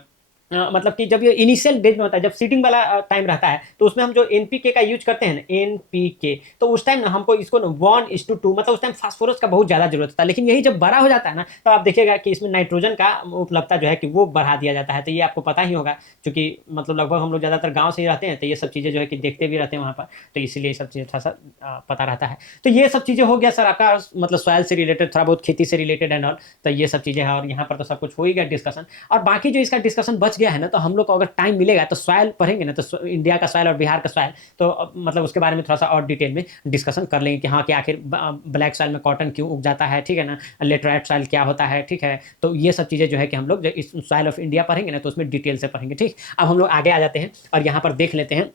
मतलब कि जब ये इनिशियल डेज में होता है, जब सीडिंग वाला टाइम रहता है, तो उसमें हम जो एनपीके का यूज करते हैं ना, एनपीके, तो उस टाइम ना हमको इसको ना 1:2 मतलब उस टाइम फास्फोरस का बहुत ज़्यादा जरूरत होता है। लेकिन यही जब बड़ा हो जाता है ना, तो आप देखिएगा कि इसमें नाइट्रोजन का उपलब्धता जो है कि वो बढ़ा दिया जाता है। तो ये आपको पता ही होगा, क्योंकि मतलब लगभग हम लोग ज़्यादातर गाँव से ही रहते हैं, तो ये सब चीज़ें जो है कि देखते भी रहते हैं वहाँ पर। तो इसीलिए ये सब चीज़ें थोड़ा सा पता रहता है। तो ये सब चीज़ें हो गया सर आपका मतलब सॉइल से रिलेटेड, थोड़ा बहुत खेती से रिलेटेड एंड ऑल। तो ये सब चीज़ें हैं, और यहाँ पर तो सब कुछ हो ही गया डिस्कशन। और बाकी जो इसका डिस्कशन बच गया है ना, तो हम लोग अगर टाइम मिलेगा तो सॉइल पढ़ेंगे ना, तो इंडिया का सॉइल और बिहार का सॉइल, तो मतलब उसके बारे में थोड़ा सा और डिटेल में डिस्कशन कर लेंगे कि हाँ कि आखिर ब्लैक सॉइल में कॉटन क्यों उग जाता है, ठीक है ना, लेटराइट सॉइल क्या होता है, ठीक है। तो ये सब चीज़ें जो है कि हम लोग इस सॉइल ऑफ इंडिया पढ़ेंगे ना, तो उसमें डिटेल से पढ़ेंगे, ठीक। अब हम लोग आगे आ जाते हैं और यहाँ पर देख लेते हैं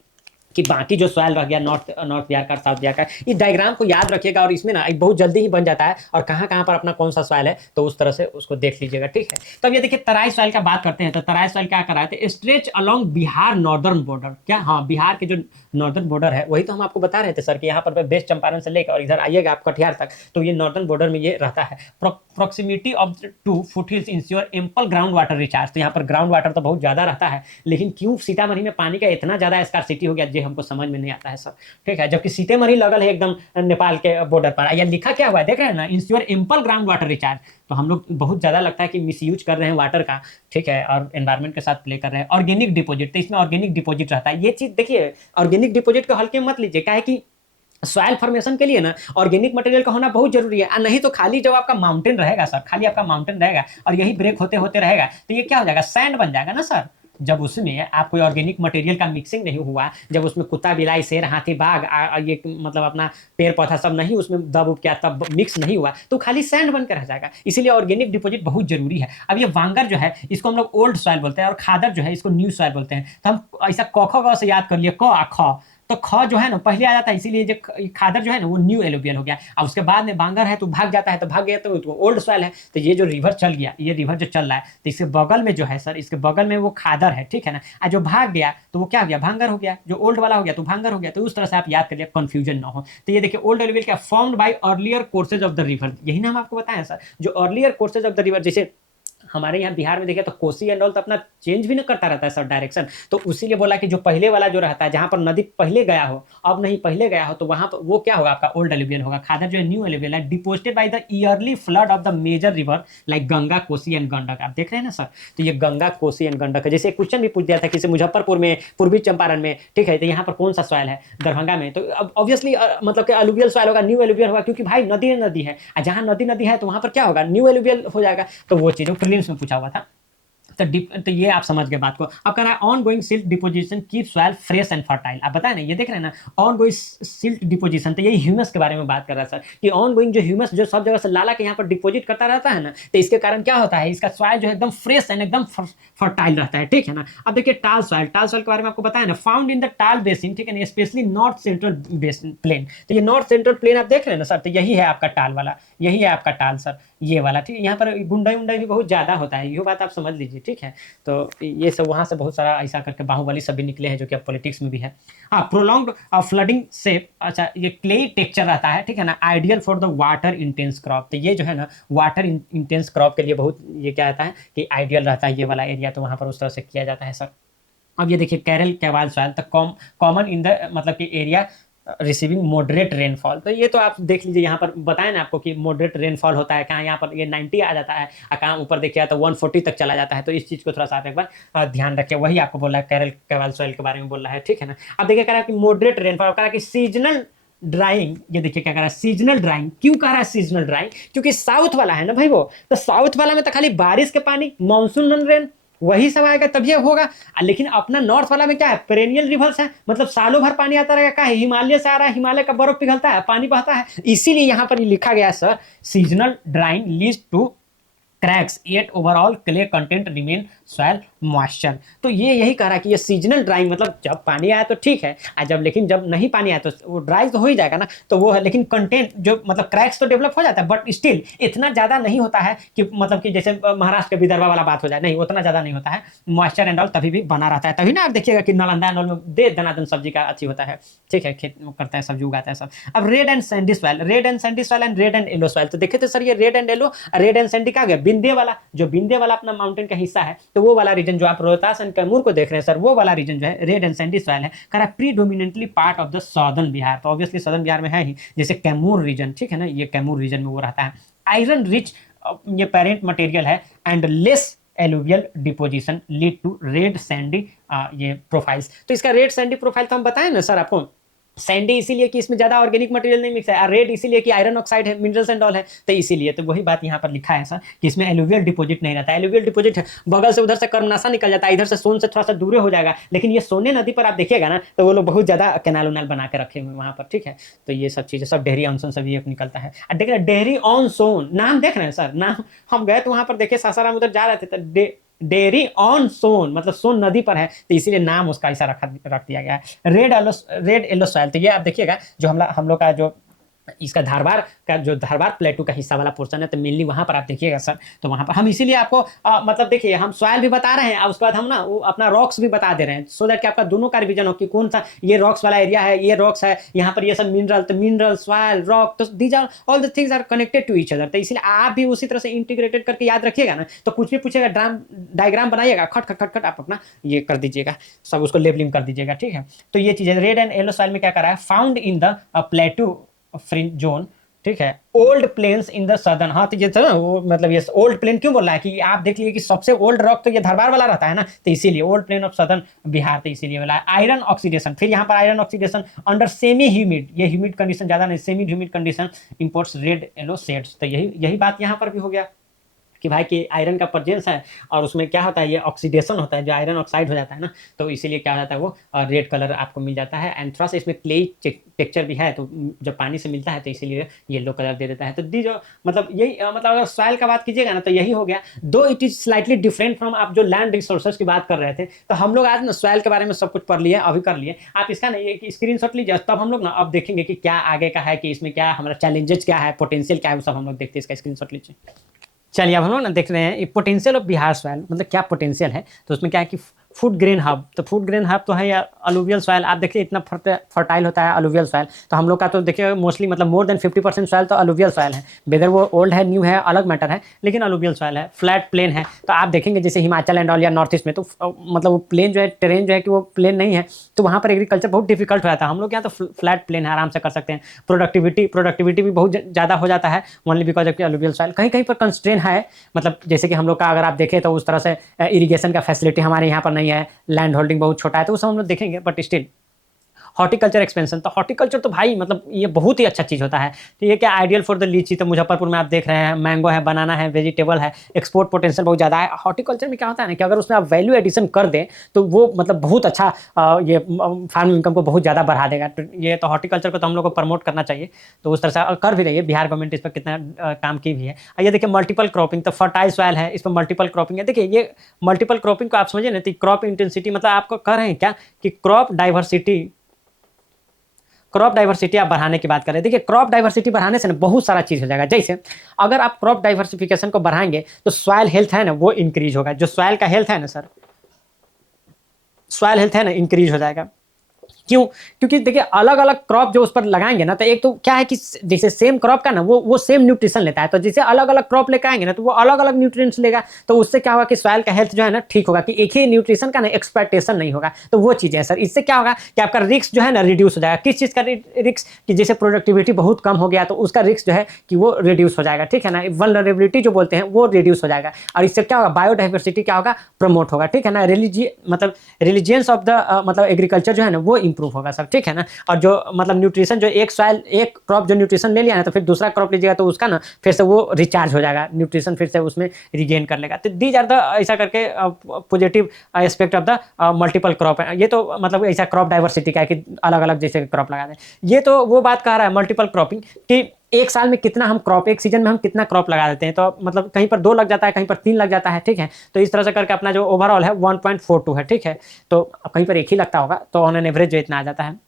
कि बाकी जो सॉइल रह गया नॉर्थ बिहार का, साउथ बिहार का। इस डायग्राम को याद रखिएगा, और इसमें ना एक बहुत जल्दी ही बन जाता है, और कहाँ कहाँ पर अपना कौन सा सॉइल है तो उस तरह से उसको देख लीजिएगा, ठीक है। तो अब ये देखिए तराई सॉइल का बात करते हैं। तो तराई सॉइल क्या कर रहा है, stretch along Bihar northern border, क्या, हाँ, बिहार के जो नॉर्दर्न बॉर्डर है वही तो हम आपको बता रहे थे सर कि यहाँ पर वेस्ट चंपारण से लेकर और इधर आइएगा आप कटिहार तक, तो ये नॉर्दर्न बॉर्डर में ये रहता है। Proximity of to foothills ensure ample ground water recharge. तो यहाँ पर ग्राउंड वाटर तो बहुत ज़्यादा रहता है, लेकिन क्यों सीतामढ़ी में पानी का इतना ज़्यादा स्कार्सिटी हो गया, जो हमको समझ में नहीं आता है सर, ठीक है। जबकि सीतामढ़ी लगल है एकदम नेपाल के बॉर्डर पर। यह लिखा क्या हुआ है देख रहे हैं ना, ensure ample ground water recharge. तो हम लोग बहुत ज़्यादा लगता है कि मिसयूज कर रहे हैं वाटर का, ठीक है, और एनवायरमेंट के साथ प्ले कर रहे हैं। ऑर्गेनिक डिपोजिट, तो इसमें ऑर्गेनिक डिपोजिट रहता है। ये चीज़ देखिए, ऑर्गेनिक डिपोजिट को हल्के मत लीजिए, क्या है कि सॉइल फॉर्मेशन के लिए ना ऑर्गेनिक मटेरियल का होना बहुत जरूरी है। नहीं तो खाली जब आपका माउंटेन रहेगा सर, खाली आपका माउंटेन रहेगा और यही ब्रेक होते होते रहेगा, तो ये क्या हो जाएगा, सैंड बन जाएगा ना सर। जब उसमें आप कोई ऑर्गेनिक मटेरियल का मिक्सिंग नहीं हुआ, जब उसमें कुत्ता बिलाई शेर हाथी बाघ ये मतलब अपना पेड़ पौधा सब नहीं उसमें दब उब किया, तब मिक्स नहीं हुआ, तो खाली सैंड बनकर रह जाएगा। इसीलिए ऑर्गेनिक डिपॉजिट बहुत जरूरी है। अब ये वांगर जो है इसको हम लोग ओल्ड सॉइल बोलते हैं, और खादर जो है इसको न्यू सॉइल बोलते हैं। तो हम ऐसा क ख ग से याद कर लिए, क आ ख, तो ख जो है ना पहले आ जाता है, इसीलिए जो खादर जो है ना वो न्यू एलोवियल हो गया। और उसके बाद में बांगर है तो भाग जाता है, तो भाग गया तो ओल्ड सॉइल है। तो ये जो रिवर चल गया, ये रिवर जो चल रहा है, तो इसके बगल में जो है सर, इसके बगल में वो खादर है, ठीक है ना। और जो भाग गया तो वो क्या हो गया, भांगर हो गया। जो ओल्ड वाला हो गया तो भांगर हो गया। तो उस तरह से आप याद करिए, कंफ्यूजन ना हो। तो ये देखिए ओल्ड एलोवियल क्या, formed by earlier courses of the river, यही ना हम आपको बताएं सर, जो earlier courses of the river. जैसे हमारे यहाँ बिहार में देखिए तो कोसी एंड ऑल तो अपना चेंज भी ना करता रहता है सर डायरेक्शन। तो उसीलिए बोला कि जो पहले वाला जो रहता है, जहां पर नदी पहले गया हो, अब नहीं पहले गया हो, तो वहां पर वो क्या होगा, आपका ओल्ड एलुवियल होगा। खादर जो है न्यू एलुवियल है, deposited by the yearly flood of the major river like Ganga, Kosi and Gandak. आप देख रहे हैं ना सर, तो ये गंगा, कोसी एंड गंडक है। जैसे क्वेश्चन भी पूछ दिया था किसी मुजफ्फरपुर में, पूर्वी चंपारण में, ठीक है, तो यहाँ पर कौन सा सॉइल है, दरभंगा में। तो अब ऑब्वियसली मतलब कि एलुवियल सॉइल होगा, न्यू एलुवियल होगा, क्योंकि भाई नदी नदी है, जहां नदी नदी है तो वहां पर क्या होगा, न्यू एलुवियल हो जाएगा। तो वो चीज प्रीलिम्स में पूछा हुआ था। तो ये आप समझ गए बात को। अब कह रहा है on going silt deposition keep soil fresh and fertile. आप बताए ना, ये देख रहे हैं ना, ऑन गोइंग सिल्ट डिपोजिशन, तो यही ह्यूमस के बारे में बात कर रहा है सर, कि ऑन गोइंग जो ह्यूमस जो सब जगह से लाला के यहाँ पर डिपोजिट करता रहता है ना, तो इसके कारण क्या होता है, इसका सॉइल जो है एकदम फ्रेश एंड एकदम फर्टाइल रहता है, ठीक है ना। अब देखिए टाल सॉइल, टाल सॉइल के बारे में आपको बताया ना, found in the Tal basin, ठीक है ना, specially north central basin plain. तो ये नॉर्थ सेंट्रल प्लेन आप देख रहे हैं ना सर, तो यही है आपका टाल वाला, यही है आपका टाल सर, ये वाला, ठीक है। यहाँ पर गुंडाई उंडाई भी बहुत ज्यादा होता है, ये बात आप समझ लीजिए, ठीक है। तो ये सब वहां से बहुत सारा ऐसा करके बाहुबली सब भी निकले हैं, जो कि अब पॉलिटिक्स में भी है। हाँ, प्रोलॉन्ग्ड फ्लडिंग से, अच्छा ये क्ले टेक्सचर रहता है, ठीक है ना, ideal for the water intense crop. तो ये जो है ना वाटर इंटेंस क्रॉप के लिए बहुत ये क्या रहता है कि आइडियल रहता है ये वाला एरिया, तो वहां पर उस तरह से किया जाता है सर। अब ये देखिए कैरल कैवाल सॉइल, तो कॉमन इन द मतलब कि एरिया रिसीविंग मॉडरेट रेनफॉल। तो ये तो आप देख लीजिए, यहाँ पर बताया ना आपको कि मॉडरेट रेनफॉल होता है, कहाँ यहाँ पर ये 90 आ जाता है, और कहाँ ऊपर देखिए तो 140 तक चला जाता है। तो इस चीज़ को थोड़ा सा आप एक बार ध्यान रखिए। वही आपको बोल रहा है, कैरल कैवाल सॉइल के बारे में बोल रहा है, ठीक है ना। अब देखिए कह रहा है कि मॉडरेट रेनफॉल, कह रहा है कि सीजनल ड्राइंग। ये देखिए क्या कह रहा है, सीजनल ड्राइंग। क्यों कह रहा है सीजनल ड्राइंग, क्योंकि साउथ वाला है ना भाई वो, तो साउथ वाला में तो खाली बारिश के पानी, मानसून नॉन रेन, वही सब आएगा तभी होगा। लेकिन अपना नॉर्थ वाला में क्या है, पेरेनियल रिवर्स है, मतलब सालों भर पानी आता रहेगा। क्या है, हिमालय से आ रहा है, हिमालय का बर्फ पिघलता है, पानी बहता है। इसीलिए यहां पर लिखा गया sir, seasonal drying leads to cracks at overall clay content remain soil moisture. तो ये यही कह रहा है कि ये सीजनल ड्राइंग, मतलब जब पानी आया तो ठीक है, जब लेकिन जब नहीं पानी आया तो वो ड्राई तो हो ही जाएगा ना, तो वो है। लेकिन कंटेंट जो मतलब क्रैक्स तो डेवलप हो जाता है, बट स्टिल इतना ज्यादा नहीं होता है कि मतलब कि जैसे महाराष्ट्र के विदर्भा वाला बात हो जाए, नहीं उतना ज्यादा नहीं होता है। मॉइस्चर एंड ऑल तभी भी बना रहता है, तभी ना आप देखिएगा कि नालंदा एंड ऑल में दे दनादन सब्जी का अच्छी होता है, ठीक है, खेत करता है, सब्जी उगाता है सब। अब red and Sandy soil, red and Sandy soil and red and yellow soil. तो देखे थे सर, ये red and yellow, red and Sandy का गया बिंदे वाला, जो बिंदे वाला अपना माउंटेन का हिस्सा है, तो वो वाला रीजन जो आप रोहतास एंड कैमूर को देख रहे हैं सर, वो वाला रीजन जो है रेड एंड सैंडी सॉइल है। कह रहा predominantly part of the southern Bihar, तो ऑब्वियसली सदर्न बिहार में है ही, जैसे कैमूर रीजन, ठीक है ना, ये कैमूर रीजन में वो रहता है। आयरन रिच ये पेरेंट मटेरियल है, and less alluvial deposition lead to red sandy ये प्रोफाइल्स। तो इसका रेड सैंडी प्रोफाइल तो हम बताएं ना सर आपको, सैंडी इसीलिए कि इसमें ज्यादा ऑर्गेनिक मटेरियल नहीं मिक्स है, रेड इसीलिए कि आयरन ऑक्साइड है, मिनरल्स एंड ऑल है, तो इसीलिए। तो वही बात यहाँ पर लिखा है सर कि इसमें एलुवियल डिपॉजिट नहीं रहता है। एलुवियल डिपॉजिट है, बगल से उधर से कर्मनाशा निकल जाता है, इधर से सोन से थोड़ा सा दूर हो जाएगा। लेकिन ये सोने नदी पर आप देखिएगा ना, तो वो लोग बहुत ज्यादा कैनाल उनाल बना के रखे हुए वहां पर, ठीक है। तो ये सब चीजें सब डेहरी ऑन सोन सभी एक निकलता है। देख रहे डेहरी ऑन सोन, नाम देख रहे हैं सर, नाम हम गए तो वहां पर देखे, सासाराम उधर जा रहे थे, तो डेयरी ऑन सोन मतलब सोन नदी पर है, तो इसीलिए नाम उसका ऐसा रख दिया गया है। रेड येलो सॉइल, तो ये आप देखिएगा जो हम लोग का जो इसका धारवाड़ का जो धारवाड़ प्लेटू का हिस्सा वाला पोर्शन है, तो मेनली वहां पर आप देखिएगा सर। तो वहां पर हम इसीलिए आपको मतलब देखिए हम सॉइल भी बता रहे हैं, और उसके बाद हम ना वो अपना रॉक्स भी बता दे रहे हैं, सो दैट कि आपका दोनों का रिवीजन हो कि कौन सा ये रॉक्स वाला एरिया है, ये रॉक्स है, यहाँ पर ये सब मिनरल, तो मिनरल सॉइल रॉक, तो these are all the things are connected to each other. तो इसलिए आप भी उसी तरह से इंटीग्रेटेड करके याद रखिएगा ना, तो कुछ भी पूछेगा डायग्राम बनाइएगा, खट खट खट खट आप अपना ये कर दीजिएगा, सब उसको लेबलिंग कर दीजिएगा, ठीक है। तो ये चीजें रेड एंड येलो सॉइल में क्या कर रहा है, found in the plateau fringe zone, ठीक है, old plains in the southern. हाँ, तो ये था ना वो, मतलब ये ओल्ड प्लेन क्यों बोल रहा है कि आप देख लीजिए कि सबसे ओल्ड रॉक तो ये धारवाड़ वाला रहता है ना, तो इसीलिए old plain of southern Bihar, तो इसीलिए बोला है। आयरन ऑक्सीडेशन, फिर यहाँ पर iron oxidation under semi humid, ये ह्यूमिड कंडीशन ज्यादा नहीं, semi humid condition imports red yellow shades. तो यही बात यहाँ पर भी हो गया। कि भाई कि आयरन का प्रेजेंस है और उसमें क्या होता है, ये ऑक्सीडेशन होता है, जो आयरन ऑक्साइड हो जाता है ना, तो इसीलिए क्या हो जाता है वो रेड कलर आपको मिल जाता है। एंड थोड़ा सा इसमें क्ले टेक्सचर भी है, तो जब पानी से मिलता है तो इसीलिए येलो कलर दे देता है। तो दी जो मतलब यही मतलब अगर सॉइल का बात कीजिएगा ना तो यही हो गया। दो it is slightly different from आप जो लैंड रिसोर्सेज की बात कर रहे थे, तो हम लोग आज ना सॉइल के बारे में सब कुछ पढ़ लिए, अभी कर लिए। आप इसका ना एक स्क्रीनशॉट लीजिए, तब हम लोग ना अब देखेंगे कि क्या आगे का है, कि इसमें क्या हमारा चैलेंजेस क्या है, पोटेंशियल क्या है, वो सब हम लोग देखते हैं। इसका स्क्रीनशॉट लीजिए। चलिए अब हम लोग ना देख रहे हैं पोटेंशियल ऑफ बिहार सॉइल, मतलब क्या पोटेंशियल है। तो उसमें क्या है कि फूड ग्रेन हब, तो फूड ग्रेन हब तो है या अलुवियल सॉइल। आप देखिए इतना फर्टाइल होता है अलुवियल सॉइल, तो हम लोग का तो देखिए मोस्टली मतलब मोर देन 50% सॉइल तो अलुवियल सॉइल है। वेदर वो ओल्ड है न्यू है अलग मैटर है, लेकिन अलुवियल सॉइल है, फ्लैट प्लेन है। तो आप देखेंगे जैसे हिमाचल एंड ऑल या नॉर्थ ईस्ट में तो मतलब वो प्लेन जो है, टेरेन जो है कि वो प्लेन नहीं है, तो वहाँ पर एग्रीकल्चर बहुत डिफिकल्ट हो जाता है। हम लोग यहाँ तो फ्लैट प्लेन है, आराम से कर सकते हैं। प्रोडक्टिविटी भी बहुत ज़्यादा हो जाता है only because of alluvial soil. कहीं कहीं पर कंस्ट्रेन है, मतलब जैसे कि हम लोग का अगर आप देखें तो उस तरह से इरिगेशन का फैसिलिटी हमारे यहाँ पर नहीं है, लैंड होल्डिंग बहुत छोटा है, तो उस हम लोग देखेंगे। बट स्टिल हॉर्टिकल्चर एक्सपेंशन, तो हॉर्टिकल्चर तो भाई मतलब ये बहुत ही अच्छा चीज़ होता है। तो ये क्या आइडियल फॉर द लीची, तो मुजफ्फरपुर में आप देख रहे हैं मैंगो है, बनाना है, वेजिटेबल है, एक्सपोर्ट पोटेंशियल बहुत ज़्यादा है। हॉर्टिकल्चर में क्या होता है ना कि अगर उसमें आप वैल्यू एडिशन कर दें तो वो मतलब बहुत अच्छा ये फार्म इनकम को बहुत ज़्यादा बढ़ा देगा। तो ये तो हॉर्टिकल्चर को तो हम लोग को प्रमोट करना चाहिए, तो उस तरह से कर भी रही है बिहार गवर्नमेंट, इस पर कितना काम की भी है। ये देखिए मल्टीपल क्रॉपिंग, तो फर्टाइल सॉइल है, इस पर मल्टीपल क्रॉपिंग है। देखिए ये मल्टीपल क्रॉपिंग को आप समझिए ना, तो क्रॉप इंटेंसिटी मतलब आपको कह रहे हैं क्या कि क्रॉप डाइवर्सिटी आप बढ़ाने की बात करें। देखिए क्रॉप डाइवर्सिटी बढ़ाने से ना बहुत सारा चीज़ हो जाएगा। जैसे अगर आप क्रॉप डाइवर्सिफिकेशन को बढ़ाएंगे तो सॉइल हेल्थ है ना वो इंक्रीज होगा। जो सॉइल का हेल्थ है ना सर, सॉइल हेल्थ है ना इंक्रीज हो जाएगा। क्यों? क्योंकि देखिए अलग अलग क्रॉप जो उस पर लगाएंगे ना, तो एक तो क्या है कि जैसे सेम क्रॉप का ना वो सेम न्यूट्रिशन लेता है, तो जैसे अलग अलग क्रॉप लेकर आएंगे ना तो वो अलग अलग न्यूट्रिएंट्स लेगा, तो उससे क्या होगा कि सॉइल का हेल्थ जो है ना ठीक होगा, कि एक ही न्यूट्रिशन का ना एक्सप्लॉइटेशन नहीं होगा। तो वो चीज़ है सर। इससे क्या होगा कि आपका रिस्क जो है ना रिड्यूस हो जाएगा। किस चीज़ का रिस्क? कि जैसे प्रोडक्टिविटी बहुत कम हो गया तो उसका रिस्क जो है कि वो रिड्यूस हो जाएगा, ठीक है ना। वल्नरेबिलिटी जो बोलते हैं वो रिड्यूस हो जाएगा, और इससे क्या होगा बायोडाइवर्सिटी क्या होगा, प्रमोट होगा, ठीक है ना। रिलीजियंस ऑफ द मतलब एग्रीकल्चर जो है ना वो इंप्रूव होगा सर, ठीक है ना। और जो मतलब न्यूट्रिशन जो एक क्रॉप जो न्यूट्रिशन ले लिया ना, तो फिर दूसरा क्रॉप लीजिएगा तो उसका ना फिर से वो रिचार्ज हो जाएगा, न्यूट्रिशन फिर से उसमें रिगेन कर लेगा। तो दीज आर द ऐसा करके positive aspect of the multiple crop है। ये तो मतलब ऐसा क्रॉप डाइवर्सिटी का है कि अलग अलग जैसे क्रॉप लगा दें। ये तो वो बात कह रहा है मल्टीपल क्रॉपिंग कि एक साल में कितना हम क्रॉप, एक सीजन में हम कितना क्रॉप लगा देते हैं। तो मतलब कहीं पर 2 लग जाता है, कहीं पर 3 लग जाता है, ठीक है। तो इस तरह से करके अपना जो ओवरऑल है 1.42 है, ठीक है। तो कहीं पर एक ही लगता होगा, तो ऑन एन एवरेज जो इतना आ जाता है।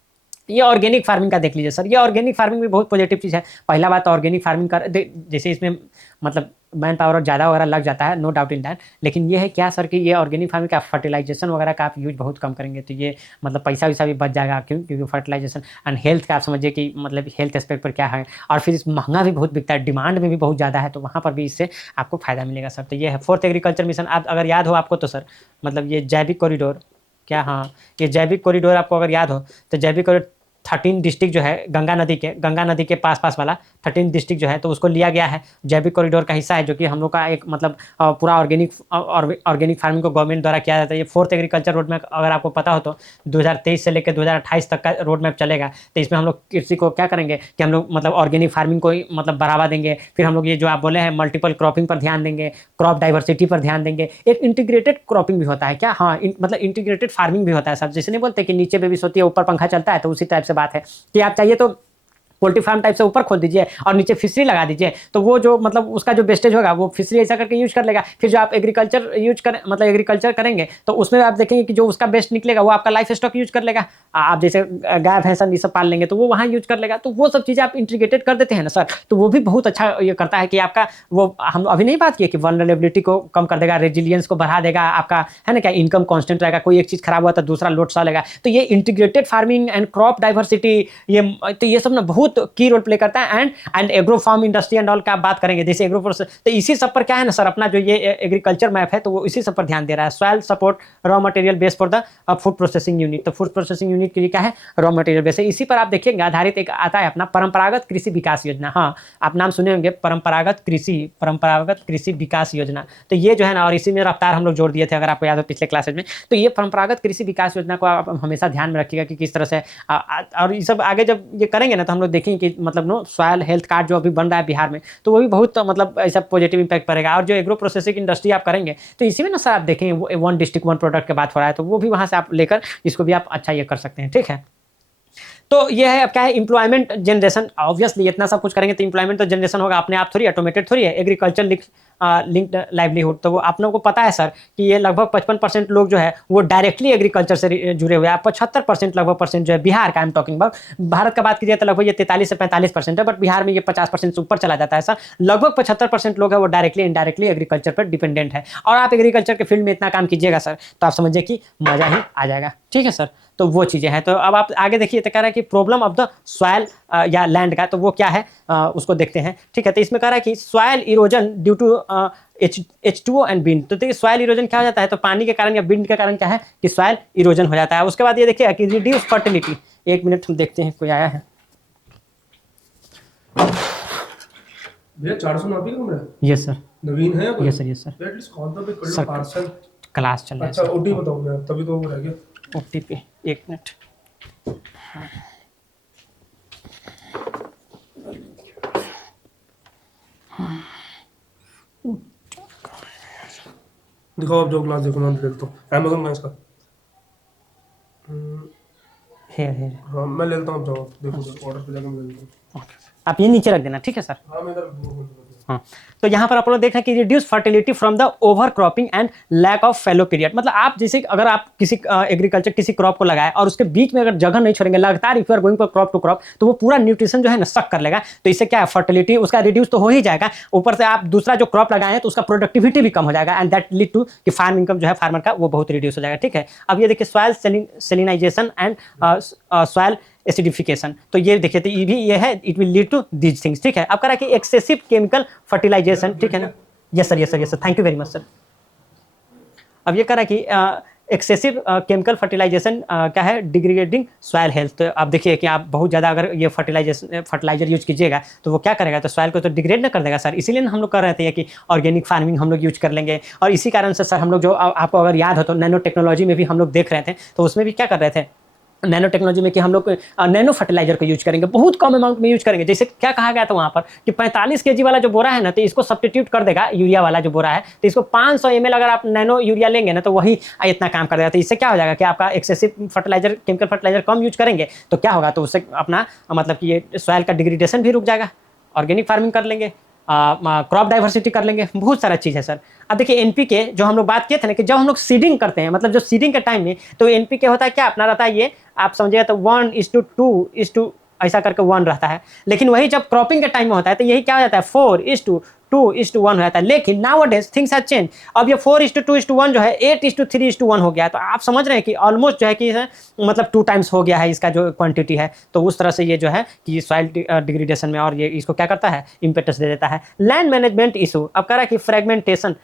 ये ऑर्गेनिक फार्मिंग का देख लीजिए सर। ये ऑर्गेनिक फार्मिंग भी बहुत पॉजिटिव चीज़ है। पहला बात तो ऑर्गेनिक फार्मिंग कर जैसे इसमें मतलब मैन पावर ज़्यादा वगैरह लग जाता है, नो डाउट इन दैट, लेकिन ये है क्या सर कि ये ऑर्गेनिक फार्मिंग का फर्टिलाइजेशन वगैरह का आप यूज बहुत कम करेंगे, तो ये मतलब पैसा वैसा भी बच जाएगा। क्यों? क्योंकि फर्टिलाइजेशन एंड हेल्थ का आप समझिए कि मतलब हेल्थ एस्पेक्ट पर क्या है। और फिर इस महंगा भी बहुत बिकता है, डिमांड में भी बहुत ज़्यादा है, तो वहाँ पर भी इससे आपको फायदा मिलेगा सर। तो ये है 4th एग्रीकल्चर मिशन। आप अगर याद हो आपको तो सर मतलब ये जैविक कॉरिडोर क्या, हाँ ये जैविक कॉरिडोर आपको अगर याद हो तो जैविक कॉरिडोर 13 डिस्ट्रिक्ट जो है गंगा नदी के पास वाला 13 डिस्ट्रिक्ट जो है, तो उसको लिया गया है जैविक कॉरिडोर का हिस्सा है, जो कि हम लोग का एक मतलब पूरा ऑर्गेनिक फार्मिंग को गवर्नमेंट द्वारा किया जाता है। ये 4th एग्रीकल्चर रोड मैप अगर आपको पता हो तो 2023 से लेकर 2028 तक का रोड मैप चलेगा। तो इसमें हम लोग कृषि को क्या करेंगे कि हम लोग मतलब ऑर्गेनिक फार्मिंग को ही मतलब बढ़ावा देंगे। फिर हम लोग ये जो आप बोले हैं मल्टीपल क्रॉपिंग पर ध्यान देंगे, क्रॉप डाइवर्सिटी पर ध्यान देंगे। एक इंटीग्रेटेड क्रॉपिंग भी होता है क्या, हाँ मतलब इंटीग्रेटेड फार्मिंग भी होता है सर। जैसे नहीं बोलते कि नीचे बेबी सोती है ऊपर पंखा चलता है, तो उसी टाइप से बात है कि आप चाहिए तो पोल्ट्री फार्म टाइप से ऊपर खोल दीजिए और नीचे फिशरी लगा दीजिए, तो वो जो मतलब उसका जो वेस्टेज होगा वो फिशरी ऐसा करके यूज कर लेगा। फिर जो आप एग्रीकल्चर यूज करें मतलब एग्रीकल्चर करेंगे तो उसमें आप देखेंगे कि जो उसका बेस्ट निकलेगा वो आपका लाइफ स्टॉक यूज कर लेगा। आप जैसे गाय भैंसा ये सब पाल लेंगे तो वो वहाँ यूज कर लेगा। तो वो सब चीज़ें आप इंटीग्रेटेड कर देते हैं ना सर, तो वो भी बहुत अच्छा ये करता है कि आपका वो हम अभी नहीं बात किए कि वल्नरेबिलिटी को कम कर देगा, रेजिलियंस को बढ़ा देगा, आपका है ना क्या इनकम कांस्टेंट रहेगा, कोई एक चीज़ खराब हुआ तो दूसरा लोड सलेगा। तो ये integrated farming and crop diversity ये सब ना बहुत की रोल प्ले करता है। And agro farm industry and all का बात करेंगे जैसे एग्रो प्रोसेस, तो इसी सब पर क्या है ना सर अपना जो ये एग्रीकल्चर मैप है तो वो इसी सब पर ध्यान दे रहा है। Soil support raw material base for the food processing unit, तो फूड प्रोसेसिंग यूनिट के लिए क्या है रॉ मटेरियल बेस है। इसी पर आप देखिएगा आधारित एक आता है अपना परंपरागत कृषि विकास योजना। हाँ आप नाम सुने होंगे परंपरागत कृषि विकास योजना। तो ये जो है ना और इसी में रफ्तार हम लोग जोड़ दिए थे अगर आपको याद हो पिछले क्लासेज में। तो ये परंपरागत कृषि विकास योजना को आप हमेशा ध्यान में रखिएगा कि किस तरह से और ये सब आगे जब ये करेंगे ना तो हम लोग देखें कि मतलब नो सॉयल हेल्थ कार्ड जो अभी बन रहा है बिहार में, तो वो भी बहुत मतलब ऐसा पॉजिटिव इम्पैक्ट पड़ेगा। और जो एग्रो प्रोसेसिंग इंडस्ट्री आप करेंगे तो इसी में ना सर आप देखें वन डिस्ट्रिक्ट वन प्रोडक्ट के बात हो रहा है, तो वो भी वहाँ से आप लेकर इसको भी आप अच्छा ये कर सकते हैं, ठीक है। तो ये है अब क्या है एम्प्लॉयमेंट जनरेशन। ऑब्वियसली इतना सब कुछ करेंगे तो एम्प्लॉयमेंट तो जनरेशन होगा, अपने आप थोड़ी ऑटोमेटेड थोड़ी है। एग्रीकल्चर लिंक्ड लाइवलीहुड, तो वो आप लोगों को पता है सर कि ये लगभग 55% लोग जो है वो डायरेक्टली एग्रीकल्चर से जुड़े हुए हैं। 75% लगभग परसेंट जो है बिहार का, I am talking about Bharat का बात कीजिए तो लगभग ये 43 से 45% है, बट बिहार में ये 50% से ऊपर चला जाता है सर। लगभग 75% लोग है वो डायरेक्टली इनडायरेक्टली एग्रीकल्चर पर डिपेंडेंट है। और आप एग्रीकल्चर के फील्ड में इतना काम कीजिएगा सर तो आप समझिए कि मजा ही आ जाएगा, ठीक है सर। तो वो चीज़ें हैं। तो अब आप आगे देखिए, तो कह रहा है कि प्रॉब्लम ऑफ द सॉयल या लैंड का, तो वो क्या है उसको देखते हैं, ठीक है। तो इसमें कह रहा है कि soil erosion due to H2O and wind. तो देखिए सॉयल इरोजन क्या हो जाता है, तो पानी के कारण या विंड के कारण क्या है कि सॉयल इरोजन हो जाता है। उसके बाद ये देखिए कि रिड्यूस फर्टिलिटी। एक मिनट हम देखते हैं कोई आया है भैया 409 का कमरा है। यस सर, नवीन है कोई? Yes sir, yes sir, at least call तो पे कर लो सर पार्सल। क्लास चल रहा है अच्छा सर। ओटी बताओ मैं तभी तो वो रह गया। OTP एक मिनट। दिखाओ आप जो क्लास देखो मैं ले लेता हूँ अमेजोन में इसका। है हाँ मैं ले लेता हूँ, जाओ देखो ऑर्डर पे जाकर मैं ले लेता हूँ। आप ये नीचे रख देना, ठीक है सर। हाँ मैं इधर हाँ, तो यहाँ पर आप लोग देख रहे हैं कि reduce fertility from the over cropping and lack of fallow period. मतलब आप जैसे अगर आप किसी एग्रीकल्चर किसी क्रॉप को लगाए और उसके बीच में अगर जगह नहीं छोड़ेंगे लगातार, if you are going for crop to crop, तो वो पूरा न्यूट्रिशन जो है ना सक कर लेगा। तो इससे क्या है फर्टिलिटी उसका रिड्यूस तो हो ही जाएगा, ऊपर से आप दूसरा जो क्रॉप लगाए हैं तो उसका प्रोडक्टिविटी भी कम हो जाएगा एंड दैट लीड टू कि फार्म इनकम जो है फार्मर का वो बहुत रिड्यूस हो जाएगा, ठीक है। अब ये देखिए soil salinization and soil acidification. तो ये देखिए तो ये भी ये है, it will lead to these things, ठीक है। अब कह रहा है कि एक्सेसिव केमिकल फर्टिलाइजेशन, ठीक है ना। Yes sir, yes sir, yes sir, thank you very much sir. अब ये कह रहा है कि एक्सेसिव केमिकल फर्टिलाइजेशन क्या है डिग्रेडिंग सॉयल हेल्थ। तो आप देखिए कि आप बहुत ज़्यादा अगर ये फर्टिलाइजर यूज कीजिएगा तो वो क्या करेगा, तो सॉयल को तो डिग्रेड ना कर देगा सर। इसीलिए हम लोग कर रहे थे कि ऑर्गेनिक फार्मिंग हम लोग यूज कर लेंगे। और इसी कारण से सर हम लोग जो आपको अगर याद हो तो नैनो टेक्नोलॉजी में भी हम लोग देख रहे थे, तो उसमें भी क्या कर रहे थे नैनो टेक्नोलॉजी में कि हम लोग नैनो फर्टिलाइजर को यूज करेंगे, बहुत कम अमाउंट में यूज करेंगे। जैसे क्या कहा गया था वहाँ पर कि 45 kg वाला जो बोरा है ना तो इसको सब्स्टिट्यूट कर देगा यूरिया वाला जो बोरा है, तो इसको 500 ml अगर आप नैनो यूरिया लेंगे ना तो वही इतना काम कर देगा। तो इससे क्या हो जाएगा कि आपका एक्सेसिव फर्टिलाइजर केमिकल फर्टिलाइजर कम यूज करेंगे तो क्या होगा, तो उससे अपना मतलब कि ये सॉइल का डिग्रेडेशन भी रुक जाएगा, ऑर्गेनिक फार्मिंग कर लेंगे, क्रॉप डाइवर्सिटी कर लेंगे, बहुत सारा चीज़ है सर। अब देखिए एनपीके जो हम लोग बात किए थे ना कि जब हम लोग सीडिंग करते हैं, मतलब जो सीडिंग के टाइम में, तो एनपीके होता है क्या अपना रहता है, ये आप समझिएगा तो 1:2 ऐसा करके 1 रहता है। लेकिन वही जब क्रॉपिंग के टाइम में होता है तो यही क्या हो जाता है 4:2:1 हो जाता है। लेकिन now days things have change. अब ये 4:2:1 जो है 8:3:1 हो गया। तो आप समझ रहे हैं कि ऑलमोस्ट जो है कि मतलब 2 टाइम्स हो गया है इसका जो क्वांटिटी है। तो उस तरह से ये जो है कि सॉइल डिग्रेडेशन में और ये इसको क्या करता है इम्पेटस दे देता है। लैंड मैनेजमेंट इशू, अब कह रहा है कि fragmentation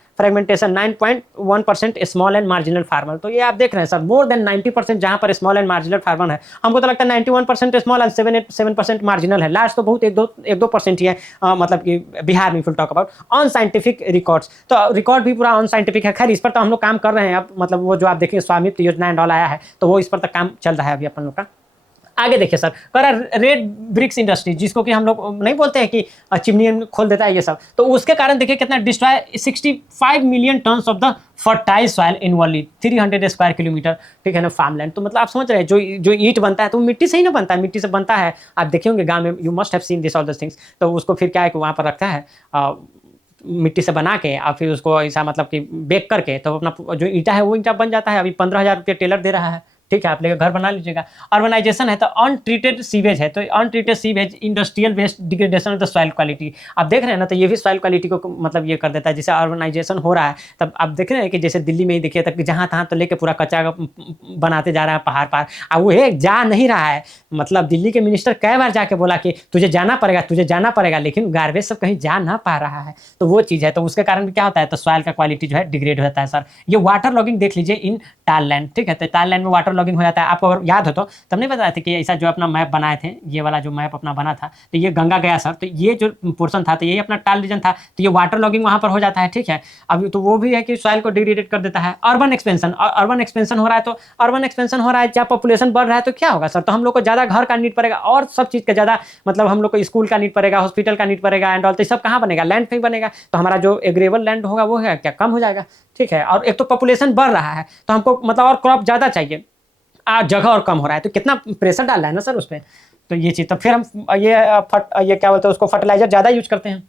9.1% small and marginal farmer. तो ये आप देख रहे हैं सर मोर देन 90% जहाँ पर स्मॉल एंड मार्जिनल फार्मर है। हमको तो लगता है 91% स्मॉल एंड 7% मार्जिनल है। लास्ट तो बहुत 1-2% ही है मतलब कि बिहार में full talk about on scientific records. तो रिकॉर्ड भी पूरा ऑन साइंटिफिक है। खैर इस पर तो हम लोग काम कर रहे हैं अब, मतलब वो जो आप देखेंगे स्वामित्व योजना एंड ऑल आया है तो वो इस पर तक काम चल रहा है अभी अपन लोग का। आगे देखिए सर कह रहा रेड ब्रिक्स इंडस्ट्री, जिसको कि हम लोग नहीं बोलते हैं कि चिमनी खोल देता है ये सब, तो उसके कारण देखिए कितना destroy 65 million tons of the fertile soil इनवॉली 300 स्क्वायर किलोमीटर, ठीक है ना, फार्मलैंड। तो मतलब आप समझ रहे हैं जो ईंट बनता है तो मिट्टी से ही ना बनता है, मिट्टी से बनता है। आप देखे होंगे गाँव में, you must have seen this all this things. तो उसको फिर क्या है कि वहाँ पर रखता है मिट्टी से बना के और फिर उसको ऐसा मतलब कि बेक करके तो अपना जो ईंटा है वो ईंटा बन जाता है। अभी 15,000 रुपये टेलर दे रहा है, ठीक है, आप लेकर घर बना लीजिएगा। अर्बनाइजेशन है तो अनट्रीटेड सीवेज है, तो untreated sewage industrial waste degradation of the soil quality. आप देख रहे हैं ना, तो ये भी सॉइल क्वालिटी को मतलब ये कर देता है। जैसे अर्बनाइजेशन हो रहा है तब आप देख रहे हैं कि जैसे दिल्ली में ही देखिए तक जहाँ तहाँ तो लेके पूरा कच्चा बनाते जा रहा है पहाड़ पर, अब वो जा नहीं रहा है। मतलब दिल्ली के मिनिस्टर कई बार जाके बोला कि तुझे जाना पड़ेगा, तुझे जाना पड़ेगा, लेकिन गार्बेज सब कहीं जा ना पा रहा है। तो वो चीज़ है, तो उसके कारण क्या होता है, तो सॉइल का क्वालिटी जो है डिग्रेड होता है सर। ये वाटर लॉगिंग देख लीजिए इन टाल लैंड, ठीक है, तो टाल लैंड में वाटर लॉगिंग हो जाता है। आपको अगर याद हो तो तब नहीं बताया था कि ऐसा जो अपना मैप बनाए थे, ये वाला जो मैप अपना बना था, तो ये गंगा गया सर, तो ये जो पोर्सन था तो यही अपना टाल रीजन था, तो ये वाटर लॉगिंग वहाँ पर हो जाता है, ठीक है। अब तो वो भी है कि सॉइल को डिग्रेडेट कर देता है। अर्बन एक्सपेंशन, अर्बन एक्सपेंशन हो रहा है, तो अर्बन एक्सपेंशन हो रहा है, जहाँ पॉपुलेशन बढ़ रहा है तो क्या होगा सर, तो हम लोग को ज़्यादा घर का नीड पड़ेगा और सब चीज़ का ज़्यादा, मतलब हम लोग को स्कूल का नीड पड़ेगा, हॉस्पिटल का नीड पड़ेगा एंड ऑल, तो सब कहाँ बनेगा, लैंड पे बनेगा, तो हमारा जो एग्रेबल लैंड होगा वो है क्या, कम हो जाएगा, ठीक है। और एक तो पॉपुलेशन बढ़ रहा है तो हमको मतलब और क्रॉप ज़्यादा चाहिए, जगह और कम हो रहा है, तो कितना प्रेशर डाल रहा है ना सर उस पर, तो ये चीज़, तो फिर हम ये क्या बोलते हैं उसको, फर्टिलाइजर ज़्यादा यूज करते हैं,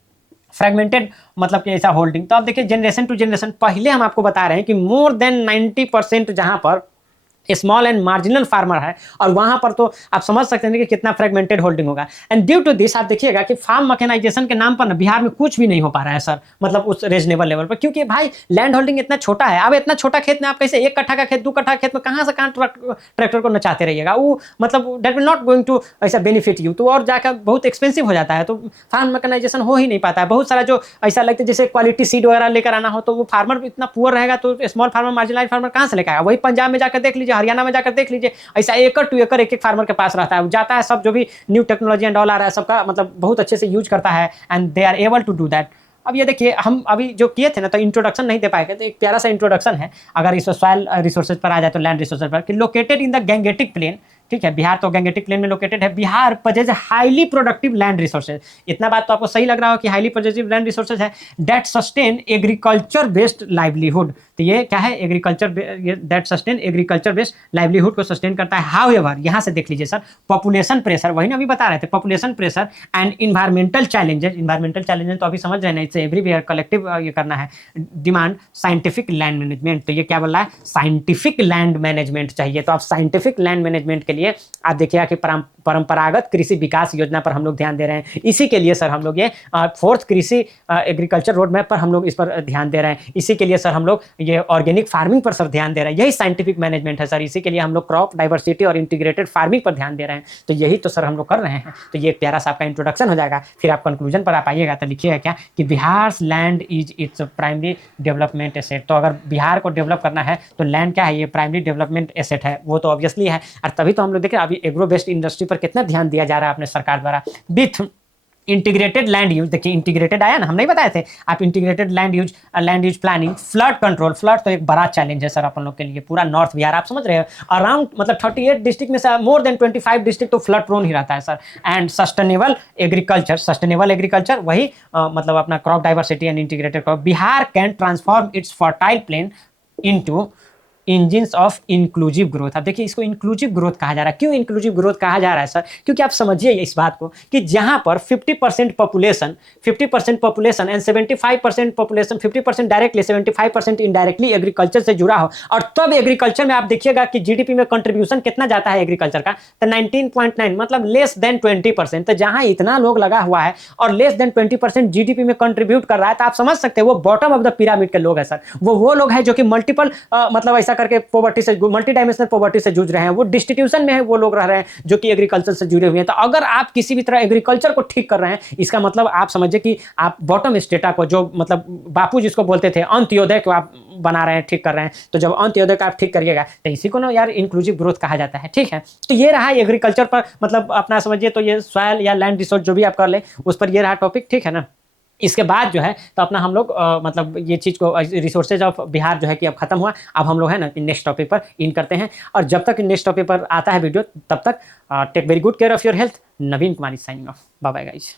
फ्रेगमेंटेड मतलब कि ऐसा होल्डिंग। तो अब देखिए जनरेशन टू जनरेशन, पहले हम आपको बता रहे हैं कि मोर देन 90% जहाँ पर स्मॉल एंड मार्जिनल फार्मर है, और वहां पर तो आप समझ सकते हैं कि कितना फ्रेगमेंटेड होल्डिंग होगा। एंड ड्यू टू दिस आप देखिएगा कि फार्म मैकेनाइजेशन के नाम पर ना बिहार में कुछ भी नहीं हो पा रहा है सर, मतलब उस रीजनेबल लेवल पर, क्योंकि भाई लैंड होल्डिंग इतना छोटा है। अब इतना छोटा खेत में आप कैसे 1 कट्ठा का खेत, 2 कट्ठा खेत में कहाँ से कहाँ ट्रैक्टर को नचाते रहिएगा, वो मतलब that will not going to ऐसा बेनिफिट यू, तो और जाकर बहुत एक्सपेंसिव हो जाता है, तो फार्म मैकेनाइजेशन हो ही नहीं पाता है। बहुत सारा जो ऐसा लगता है जैसे क्वालिटी सीड वगैरह लेकर आना हो, तो वो फार्मर इतना पुअर रहेगा, तो स्मॉल फार्मर, मार्जिनलाइज फार्मर कहाँ से लेकर आएगा। वही पंजाब में जाकर देख लीजिए, हरियाणा में जाकर देख लीजिए, ऐसा एकड़ टू एकड़ एक फार्मर के पास रहता है, जाता है, सब जो भी न्यू टेक्नोलॉजी एंड ऑल आ रहा है सबका मतलब बहुत अच्छे से यूज करता है, and they are able to do that. अब ये देखिए हम अभी जो किए थे ना, तो इंट्रोडक्शन नहीं दे पाएंगे, तो एक प्यारा सा इंट्रोडक्शन है, अगर इस सॉइल रिसोर्सेज पर आ जाए तो लैंड रिसोर्सेज पर, कि located in the Gangetic plain, ठीक है, बिहार तो गैंगेटिक प्लेन में लोकेटेड है। Bihar possesses highly productive land resources, इतना बात तो आपको सही लग रहा हो कि हाईली प्रोडक्टिव लैंड रिसोर्सेज है, that sustain agriculture based livelihood. तो ये क्या है, agriculture, that sustain agriculture based livelihood को सस्टेन करता है। हाउएवर यहाँ से देख लीजिए सर, पॉपुलेशन प्रेशर, वही ना अभी बता रहे थे, population pressure and environmental challenges तो अभी समझ रहे हैं, इससे एवरीवेयर कलेक्टिव ये करना है, डिमांड साइंटिफिक लैंड मैनेजमेंट। तो ये क्या बोल रहा है, साइंटिफिक लैंड मैनेजमेंट चाहिए, तो आप साइंटिफिक लैंड मैनेजमेंट के लिए आप देखिएगा कि परंपरागत कृषि विकास योजना पर हम लोग ध्यान दे रहे हैं। इसी के लिए सर हम लोग ये 4th कृषि एग्रीकल्चर रोड मैप पर हम लोग इस पर ध्यान दे रहे हैं। इसी के लिए सर हम लोग ये ऑर्गेनिक फार्मिंग पर सर ध्यान दे रहे हैं, यही साइंटिफिक मैनेजमेंट है सर। इसी के लिए हम लोग क्रॉप डाइवर्सिटी और इंटीग्रेटेड फार्मिंग पर ध्यान दे रहे हैं, तो यही तो सर हम लोग कर रहे हैं। तो ये एक प्यारा सा आपका इंट्रोडक्शन हो जाएगा, फिर आप कंक्लूजन पर आप आइएगा तो लिखिएगा क्या कि Bihar land is its primary development asset. तो अगर बिहार को डेवलप करना है तो लैंड क्या है, ये प्राइमरी डेवलपमेंट एसेट है, वो तो ऑब्वियसली है। और तभी तो हम लोग देखें अभी एग्रो बेस्ड इंडस्ट्री पर कितना ध्यान दिया जा रहा है अपने सरकार द्वारा। विथ इंटीग्रेटेड लैंड यूज, देखिए इंटीग्रेटेड आया ना, हम नहीं बताए थे आप, integrated land use planning, flood control. Flood तो एक बड़ा चैलेंज है सर अपन लोग के लिए, पूरा नॉर्थ बिहार आप समझ रहे हो, अराउंड मतलब 38 डिस्ट्रिक्ट में से मोर देन 25 डिस्ट्रिक्ट तो फ्लड प्रोन ही रहता है सर। एंड सस्टेनेबल एग्रीकल्चर वही मतलब अपना crop diversity and integrated crop. Bihar can transform it's fertile plain into engines of inclusive growth. अब देखिए इसको इंक्लूसिव ग्रोथ कहा जा रहा है। क्यों इंक्लूसिव ग्रोथ कहा जा रहा है सर, क्योंकि आप समझिए इस बात को कि जहां पर 50% population and 75% population, 50% directly 75% indirectly agriculture से जुड़ा हो, और तब एग्रीकल्चर में आप देखिएगा कि जीडीपी में कंट्रीब्यूशन कितना जाता है एग्रीकल्चर का, तो 19.9 मतलब लेस देन 20%। तो जहां इतना लोग लगा हुआ है और लेस देन 20% जीडीपी में कंट्रीब्यूट कर रहा है, तो आप समझ सकते हैं वो बॉटम ऑफ द पिरामिड के लोग हैं सर। वो लोग हैं जो कि मल्टीपल मतलब ऐसा करके पॉवर्टी से, मल्टी डायमेंशनल पॉवर्टी से जूझ रहे हैं, वो डिस्टिट्यूशन में है, वो लोग रह रहे हैं जो कि एग्रीकल्चर से जुड़े हुए हैं। तो अगर आप किसी भी तरह एग्रीकल्चर को ठीक कर रहे हैं, इसका मतलब आप समझिए कि आप बॉटम स्टेटा को, जो मतलब बापू जिसको बोलते थे अंत्योदय को आप बना रहे हैं, ठीक कर रहे हैं। तो जब अंत्योदय का आप ठीक करिएगा तो इसी को ना यार इंक्लूसिव ग्रोथ कहा जाता है, ठीक है। तो ये रहा एग्रीकल्चर पर, मतलब अपना समझिए तो ये सॉइल या लैंड रिसोर्स जो भी आप कर ले उस पर ये रहा टॉपिक, ठीक है ना। इसके बाद जो है तो अपना हम लोग मतलब ये चीज़ को, रिसोर्सेज ऑफ बिहार जो है कि अब खत्म हुआ। अब हम लोग है ना नेक्स्ट टॉपिक पर इन करते हैं, और जब तक नेक्स्ट टॉपिक पर आता है वीडियो, तब तक take very good care of your health. Naveen Kumar signing off, bye bye guys.